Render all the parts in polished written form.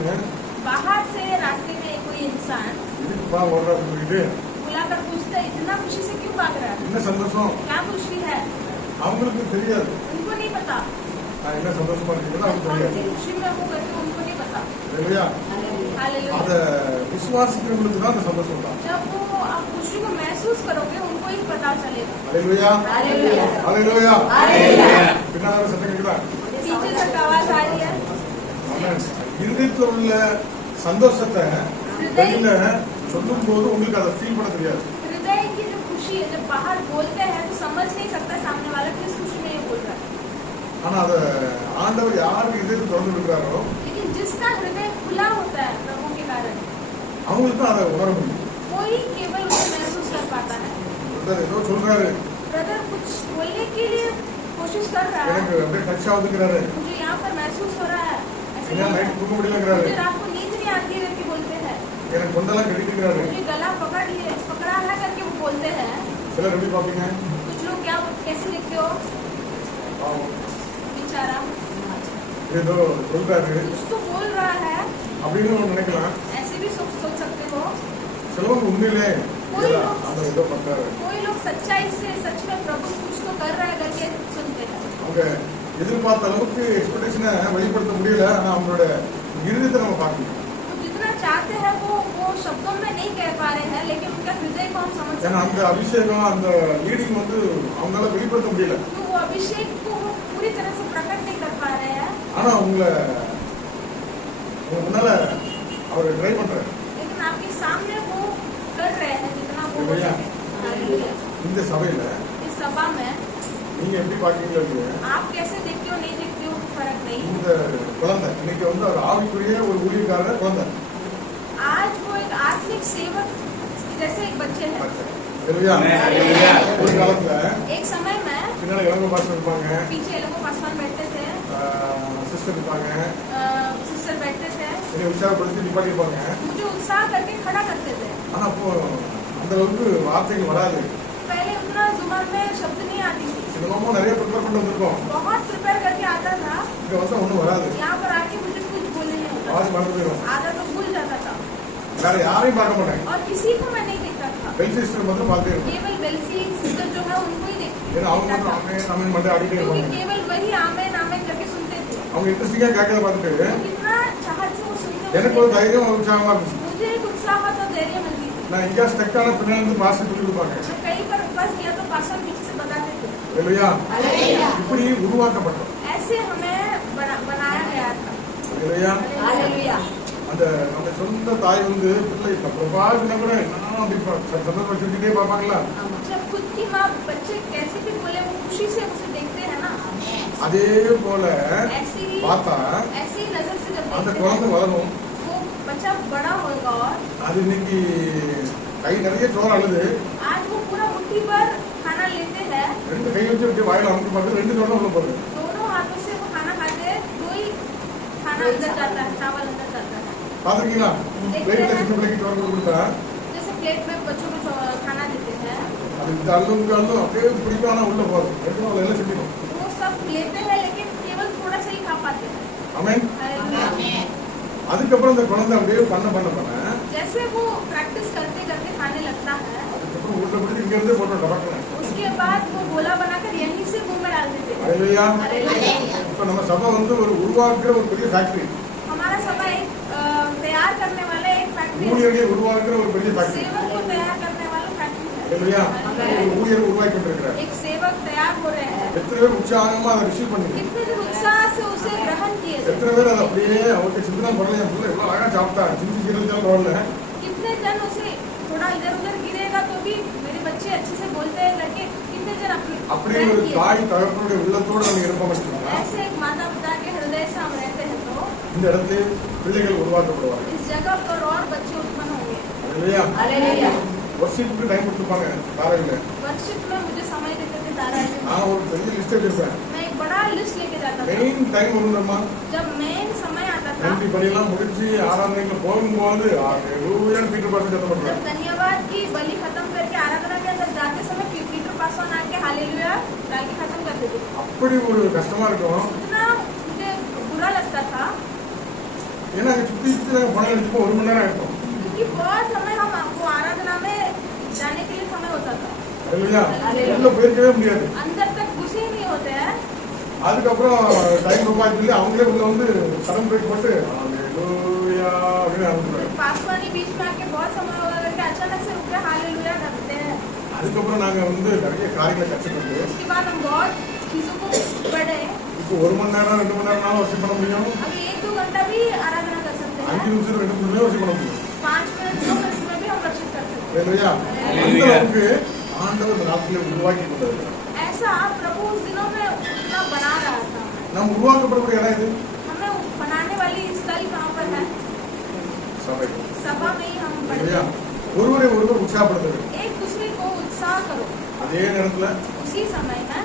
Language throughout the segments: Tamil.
बाहर से रास्ते में कोई इंसान बुलाकर पूछता है इतना खुशी से क्यों भाग रहा है, क्या खुशी है, उनको नहीं पता खुशी में वो करके उनको नहीं पता। जब वो आप खुशी को महसूस करोगे उनको ही पता चलेगा। पीछे तक आवाज आ रही है। சந்தோஷத்தை சொல்லும் போது உங்களுக்கு அதை ஃபீல் பண்ண தெரியாது। हृदय की जो खुशी है जब बाहर बोलते हैं तो समझ नहीं सकता सामने वाला किस खुशी में ये बोल रहा है। ஆனா அத ஆண்டவர் யாருக்கு இதயத்தை திறந்து விடுறாரோ, लेकिन जिसका हृदय खुला होता है प्रभु के कारण அவங்களுக்கு தான் அதை உணர முடியும்। कोई केवल उसे महसूस कर पाता है। பிரதர் ஏதோ சொல்றாரு, ब्रदर कुछ बोलने के लिए कोशिश कर रहा है, எனக்கு அப்படியே டச் ஆகுதுங்கறாரு, मुझे यहाँ पर महसूस हो रहा है, ऐसे நைட் தூங்க முடியலங்கறாரு, मुझे रात को नींद नहीं आती है करके बोलते हैं, எனக்கு கொண்டெல்லாம் கடிக்குங்கறாரு, मुझे गला पकड़ा है करके वो बोलते हैं। சிலர் எப்படி பாப்பீங்க, कुछ लोग क्या कैसे देखते हो, बेचारा ஏதோ சொல்றாரு कुछ तो बोल रहा है அப்படின்னு நம்ம நினைக்கலாம்। ऐसे भी सोच सकते हो। சிலவங்க உண்மையிலே அந்த ஏதோ பண்றாரு, कोई लोग सच्चाई से सच में प्रभु कुछ तो कर रहा है करके सुनते हैं। அவங்க எதிர்பார்த்த அளவுக்கு எக்ஸ்பெக்டேஷனை வெளிப்படுத்த முடியல, ஆனா அவங்களோட இருதயத்தை நம்ம பார்க்கணும்। वो जितना चाहते हैं वो शब्दों में नहीं कह पा रहे हैं, लेकिन उनका हृदय को हम समझ सकते ஏன்னா हैं। அந்த அபிஷேகம் அந்த லீடிங் அவங்களால வெளிப்படுத்த முடியல, तो वो अभिषेक को वो पूरी तरह से प्रकट नहीं कर पा रहे हैं, ஆனா உங்க मुन्नाल அவர் ட்ரை பண்றாரு। लेकिन आपके सामने वो कर रहे हैं जितना वो हो सके। இந்த சபையில इस सभा में நீங்க எப்படி பாக்கீங்களோ, आप कैसे देखते हो नहीं देखते हो फर्क नहीं। இந்த குழந்தை இன்னைக்கு அவர் ஆவிக்குரிய ஒரு ஊழியக்காரர் குழந்தை, आज वो एक आत्मिक सेवक जैसे एक बच्चे हैं। ஒரு காலத்துல एक समय में பின்னால இளங்க பாஸ்டர் இருப்பாங்க, पीछे लोगों पासवान बैठते थे, சிஸ்டர் இருப்பாங்க, सिस्टर बैठते थे, என்னை உற்சாகப்படுத்தி நிப்பாட்டி இருப்பாங்க। मुझे उत्साह करके खड़ा करते थे। ஆனா அப்போ அந்த அளவுக்கு வார்த்தைகள் வராது, पहले उतना जुबान में शब्द नहीं आती थी, சிலவங்க நிறைய ப்ரிப்பேர் பண்ணி வந்திருக்கோம், बहुत प्रिपेयर करके आता था, இங்க வந்தா ஒண்ணும் வராது, यहाँ पर आके मुझे कुछ बोलने नहीं होता, ஆவாज மறந்து போயிடும், आधा तो भूल जाता था வேற யாரையும் பார்க்க மாட்டேன், और किसी को मैं नहीं देखता था, பெல் சிஸ்டர் மட்டும் பார்த்தே இருப்பேன்। केवल बेल्सी सिस्टर जो है उनको ही ஏன்னா அவங்க देखता மட்டும் था, ஆமென் ஆமென் மட்டும் ஆடிட்டே क्योंकि இருப்பாங்க। केवल वही आमेन आमेन करके सुनते थे। அவங்க இன்ட்ரெஸ்டிங்கா கேட்கறத பார்த்துட்டு तो कितना चाहत से वो எனக்கு सुनते ஒரு थे, தைரியம் ஒரு உற்சாகமா இருந்துச்சு। मुझे एक उत्साह और धैर्य मिलती थी। நான் இங்க ஸ்டக்கான பின்னால இருந்து பாஸ்டர் சொல்லி கொடுப்பாங்க, मैं कहीं पर फंस गया तो पासवान पीछे से बताते थे। இல்லையா? இப்படி உருவாக்கப்பட்டோம், ऐसे हमें बनाया गया था। இல்லையா? हालेलुया। அந்த நம்ம சொந்த தாய் பிள்ளை பிரபாகரனை கூட என்ன அப்படி சந்தர்ப்பம் சொல்லிட்டே பார்ப்பாங்களா? जब खुद की माँ बच्चे कैसे भी बोले वो खुशी से उसे देखते हैं ना, அதே போல பார்த்தா ऐसी नजर से जब அந்த देखते குழந்தை हैं வளரும், वो बच्चा बड़ा होगा और அது இன்னைக்கு கை நிறைய சோறு அழுது आज वो पूरा मुट्ठी पर खाना लेते हैं, ரெண்டு கை வச்சு இப்படி வாயில அமுக்கி பார்த்து ரெண்டு சோறு உள்ள போகுது। दोनों हाथों से वो खाना खाते हैं, दो ही खाना अंदर जाता है, चावल अंदर जाता है। பாத்துருக்கீங்களா? பிளேட்ல சின்ன பிள்ளைக்கு சோறு கொடுத்தா जैसे प्लेट में बच्चों को खाना देते हैं, அது இந்த அள்ளும் அப்படியே பிடிக்கும், ஆனா உள்ள போகுது, ரெண்டு நாள் எல்லாம் செஞ்சிடும்। वो सब लेते हैं लेकिन केवल थोड़ा सा ही खा पाते हैं। ஆமென்। हालेलुया। அதுக்கப்புறம் அந்த குழந்தை அப்படியே பண்ண जैसे वो प्रैक्टिस करते करते खाने लगता है, அதுக்கப்புறம் உள்ள பிடிச்சி இங்க இருந்தே போட்டோம் டபக்குன்னு। उसके बाद वो गोला बनाकर यहीं से मुंह में डाल देते हैं। ஹalleluya। हालेलुया। இப்ப நம்ம சபை ஒரு உருவாக்குற ஒரு பெரிய ஃபேக்டரி, हमारा सभा एक तैयार करने वाला एक फैक्ट्री है, ஊழியர்களை உருவாக்குற ஒரு பெரிய ஃபேக்டரி, सेवक को तैयार करने वाला फैक्ट्री है। ஹalleluya। ஒரு ஊழியர் உருவாக்கி கொண்டிருக்கிறார், एक सेवक तैयार हो रहे हैं, எத்தனை பேர் உற்சாகமா அதை ரிசீவ் பண்ணீங்க, कितने दिन उत्साह से उसे ग्रहण किए थे, எத்தனை பேர் அதை அப்படியே அவருக்கு சிந்தனை பண்ணல, என் பிள்ளை எவ்வளவு அழகா சாப்பிட்டா சிந்தி சிறுத்தாலும் பரவாயில்ல, कितने जन उसे थोड़ा इधर उधर गिरेगा तो भी मेरे बच्चे अच्छे से बोलते हैं करके कितने जन அப்படி ஒரு தாய் தகப்பனுடைய உள்ளத்தோடு நம்ம இருப்ப மாட்டோம்। ऐसे एक माता पिता के हृदय से हम रहते हैं तो இந்த இடத்துல பிள்ளைகள் உருவாக்கப்படுவாங்க, इस जगह पर और बच्चे उत्पन्न होंगे। ஹalleluya। हालेलुया। வர்ஷிப்புக்கு டைம் கொடுத்துப்பாங்க தாராவில, वर्शिप में मुझे समय देते थे दादा जी, நான் ஒரு பெரிய லிஸ்ட் வச்சிருப்பேன், मैं एक बड़ा लिस्ट लेके जाता था। மெயின் டைம் வரும்மா, जब मेन समय आता था, நன்றி பலியெல்லாம் முடிச்சு ஆராதனைக்கு போகும்போது ஹalleluya பீட்டர் பாஸ்டர் சத்தம் जब போடுறாங்க, धन्यवाद की बलि खत्म करके आराधना के अंदर जाते समय पीटर पासवान आके हालेलुया डाल के खत्म कर देते थे। அப்படி ஒரு கஷ்டமா இருக்கும்। इतना मुझे बुरा लगता था। ஏன்னா அங்க சுத்தி சுத்தி நாங்க பணம் எடுத்துப்போம் 1 மணி நேரம் ஆயிட்டோம் क्योंकि बहुत समय हम आपको आराधना में जाने के लिए समय होता था இல்லையா உள்ள போயிருக்கவே முடியாது अंदर तक घुसे ही नहीं होते हैं அதுக்கப்புறம் டைம் ரொம்ப ஆச்சு அவங்களே உள்ள வந்து சடம் பிரேக் போட்டு ஹalleluya அப்படின்னு ஆரம்பிச்சாங்க पासवानी बीच में आके बहुत समय हो गया कि अचानक से रुक के हालेलुया करते हैं அதுக்கப்புறம் நாங்க வந்து நிறைய காரியங்களை கற்றுக்கிட்டு उसके बाद हम बहुत चीजों को बढ़े இப்போ 1 மணி நேரம் 2 மணி நேரம்னாலும் வர்ஷிப் பண்ண முடியும் अभी 1-2 घंटा भी आराधना कर सकते 5 हैं நிமிஷம் 2 நிமிஷம் வர்ஷிப் பண்ண முடியும் 5 मिनट 2 मिनट में भी हम वर्शिप कर सकते ஹalleluya அந்த அளவுக்கு ஆண்டவர் இந்த நாட்களை உருவாக்கி கொண்டிருக்கிறார் हैं ऐसा प्रभु उस दिनों में उतना बना रहा था நாம் உருவாக்கப்படக்கூடிய இடம் இது हमें बनाने वाली स्थल कहाँ पर है சபை सभा में ही हम ஹalleluya बढ़े ஒருவரை ஒருவர் உற்சாகப்படுத்துறது एक दूसरे को उत्साह करो அதே நேரத்துல उसी समय में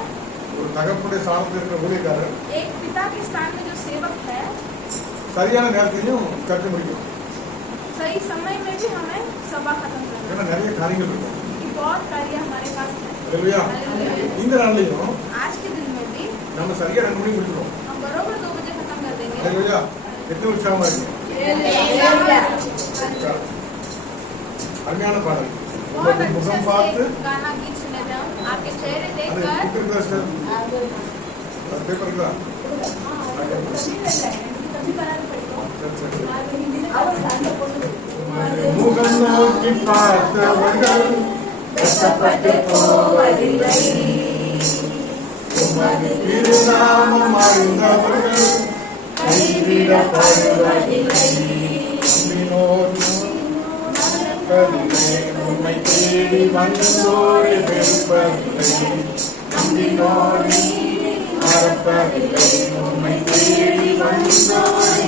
ஒரு தகப்பனுடைய சாணத்தில் இருக்கிற ஊழியக்காரர் एक पिता के स्थान में जो सेवक है சரியான நேரத்திலையும் கற்று முடிக்கும் सही समय में भी हमें सभा खत्म करना ஏன்னா நிறைய காரியங்கள் இருக்கும் है बहुत कार्य हमारे पास है ஹalleluya இந்த நாள்லயும் आज के दिन में भी நம்ம சரியா 2 மணிக்கு முடிச்சிடுவோம் हम बरोबर 2 बजे खत्म कर देंगे ஹalleluya எத்தனை உற்சாகமா இருக்கு அருமையான பாடல் बहुत உங்களுடைய अच्छा முகம் பார்த்து से गाना गीत सुने थे हम आपके चेहरे அது देखकर புக் இருக்குதா சார் அது பேப்பர் இருக்குதா முகம் நோக்கி பார்த்தவர்கள் வெட்கப்பட்டு போவதில்லை உமது திருநாமம் அறிந்தவர்கள் கைவிடப்படுவதில்லை நம்பினோர் மறப்பதில்லை உம்மை தேடி வந்தோரை வெறுப்பதில்லை நம்பினோர் மறப்பதில்லை உம்மை தேடி வந்தோரை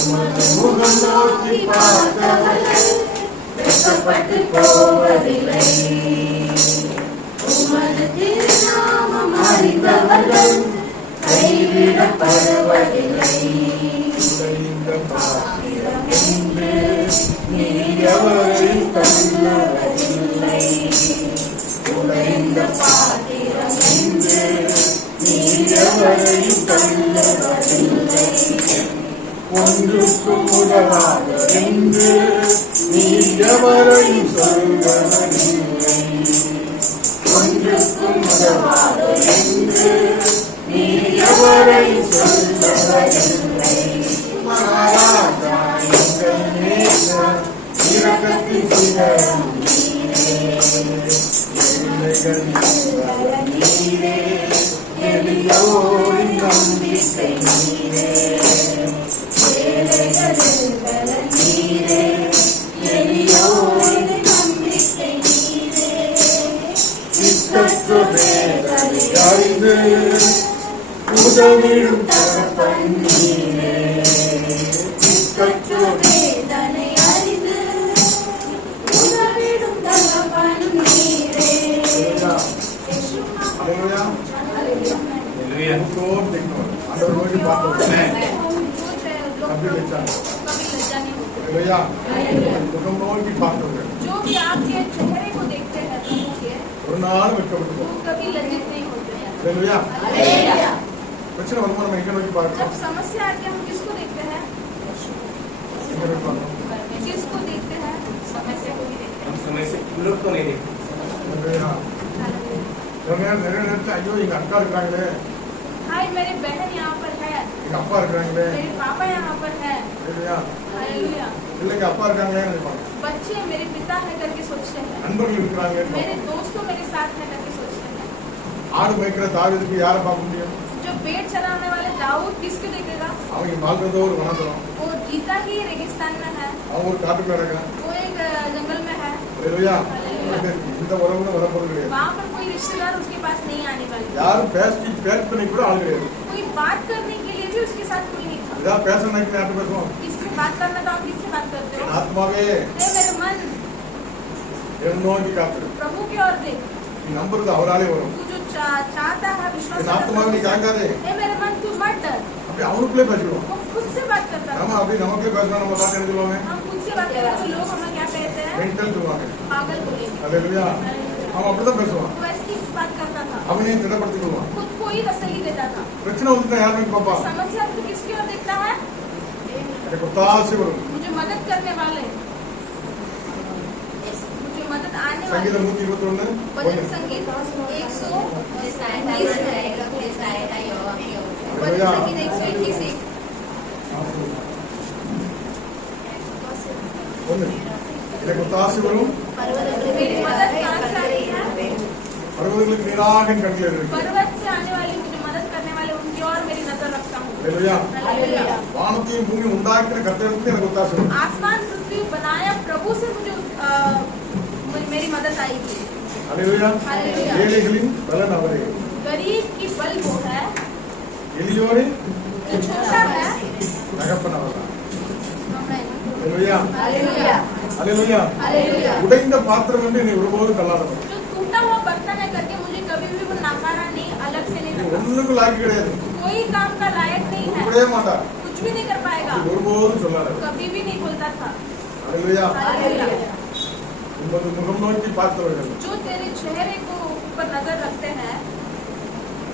உமது முகம் நோக்கி பார்த்தவர்கள் வெட்கப்பட்டு போவதில்லை உமது திருநாமம் அறிந்தவர்கள் கைவிடப்படுவதில்லை உடைந்த பாத்திரம் என்று நீர் எவரையும் தள்ளுவதில்லை உடைந்த பாத்திரம் என்று நீர் எவரையும் தள்ளுவதில்லை ஒன்றுக்கும் உதவாது என்று நீர் எவரையும் சொல்வதில்லை ஒன்றுக்கும் உதவாது என்று நீர் எவரையும் சொல்வதில்லை மகாராஜா எங்கள் நேசர் இரக்கத்தின் சிகரம் நீரே எல்லைகள் நீரே எளியோரின் நம்பிக்கை நீரே ஏழைகளின் பலன் நீரே எளியோரின் நம்பிக்கை நீரே இத்தற்ற வேதனை அறிந்து உதவிடும் தகப்பன் நீரே இத்தற்ற வேதனை அறிந்து உதவிடும் தகப்பன் நீரே ஹalleluya ஹalleluya தோம் திக்னோர் ஆண்டவர் நோக்கி பார்த்தோம் कभी लज्जा नहीं होती ஹalleluya முகம் நோக்கி பார்த்தோம் जो भी आपके चेहरे को देखते हैं प्रभु के ஒரு நாள் வெட்கப்பட்டு वो போகும் कभी लज्जित नहीं होते हैं ஹalleluya அல்லேலூயா பிரச்சனை வரும்போது நம்ம எங்க நோக்கி जब பார்க்கிறோம் समस्या आती है हम किसको देखते हैं எங்க நோக்கி பார்க்கிறோம் किसको देखते हैं समस्या को भी देखते हम समय से लोग तो नहीं देखते ஹalleluya நிறைய நேரத்துல ஐயோ எங்க அக்கா இருக்காங்களே हैं हाय मेरी बहन यहाँ पर है எங்க அப்பா இருக்காங்களே मेरे पापा यहाँ पर है ஹalleluya हालेलुया பிள்ளைங்க அப்பா இருக்காங்களேன்னு நினைப்பாங்க बच्चे मेरे पिता है करके सोचते हैं நண்பர்கள் இருக்கிறாங்க मेरे दोस्तों मेरे साथ है करके सोचते हैं ஆடு மேய்க்கிற தாவீதுக்கு யாரை பார்க்க முடியும் जो पेड़ चलाने वाले दाऊद किसको देखेगा அவங்க வாழ்றதோ ஒரு வனத்தரம் वो जीता ही रेगिस्तान में है அவங்க ஒரு காட்டுக்குள்ள இருக்காங்க वो एक जंगल में है ஹalleluya இந்த உறவுல வரப்போறது கிடையாது वहाँ पर कोई रिश्तेदार उसके पास नहीं आने वाले யாரும் பேச பண்ணி கூட ஆள் கிடையாது कोई बात करने के लिए भी उसके साथ कोई नहीं था இதான் பேசணும் யார்கிட்ட பேசுவோம் किससे बात करना तो आप किससे बात करते हो ஆத்மாவே मेरे मन என் நோக்கி காத்துரு प्रभु की ओर देख நீ நம்புறது அவராலே வரும் तू जो चाहता है विश्वास என் ஆத்மாவே நீ கலங்காதே मेरे मन तू मत डर அப்படி அவனுக்குள்ளே பேசிடுவோம் वो खुद से बात करता है ஆமா அப்படி நமக்கே பேசணும் நம்ம பாட்டு என்ன சொல்லுவாங்க हम खुद से बात करते हैं तो लोग हमें क्या कहते हैं மென்டல் சொல்லுவாங்க पागल बोलेंगे ஹalleluya அவன் அப்படிதான் பேசுவான் वो ऐसे की बात करता था, அவனே திடப்படுத்திக் கொள்வான். खुद को ही तसल्ली देता था। பிரச்சனை வந்துட்டா யார் நோக்கி பார்ப்பான்? समस्या तो किसकी ओर देखता है? எனக்கு ஒத்தாசை வரும். मुझे मदद करने वाले, मुझे मदद आने वाले। சங்கீதம் 121 भजन संगीत 121 भजन संगीत 121 ஒண்ணு. எனக்கு ஒத்தாசை வரும். मेरी मदद कहाँ से आ रही है? பர்வதங்களுக்கு நேராக என் கண்கள் இருக்கு. पर्वत से आने वाली मुझे मदद करने वाले उनकी ओर मेरी नजर रखता हूँ। ஹalleluya. हालेलुया। வானத்தையும் பூமியும் உண்டாக்கின கர்த்தருக்கு எனக்கு ஒத்தாசை வரும். आसमान पृथ्वी बनाया प्रभु से मुझे मेरी मदद आएगी। ஹalleluya. हालेलुया। ஏழைகளின் பலன் அவரே. गरीब की बल वो है, எளியோரின் जो छोटा है। தகப்பன் அவர்தான். हालेलुया। ஹalleluya. ஹalleluya. हालेलुया। உடைந்த பாத்திரம் என்று என்னை ஒருபோதும் தள்ளாதவர். जो टूटा हुआ बर्तन है करके मुझे कभी भी वो नकारा नहीं, अलग से नहीं रखा। ஒண்ணுக்கும் லாய்க்கு கிடையாது. कोई काम का लायक नहीं है, உருப்படவே மாட்டார். कुछ भी नहीं कर पाएगा, இது ஒருபோதும் சொல்லாதவர். कभी भी नहीं बोलता था। ஹalleluya. हालेलुया। உமது முகம் நோக்கி பார்த்தவர்கள் जो तेरे चेहरे को ऊपर नजर रखते हैं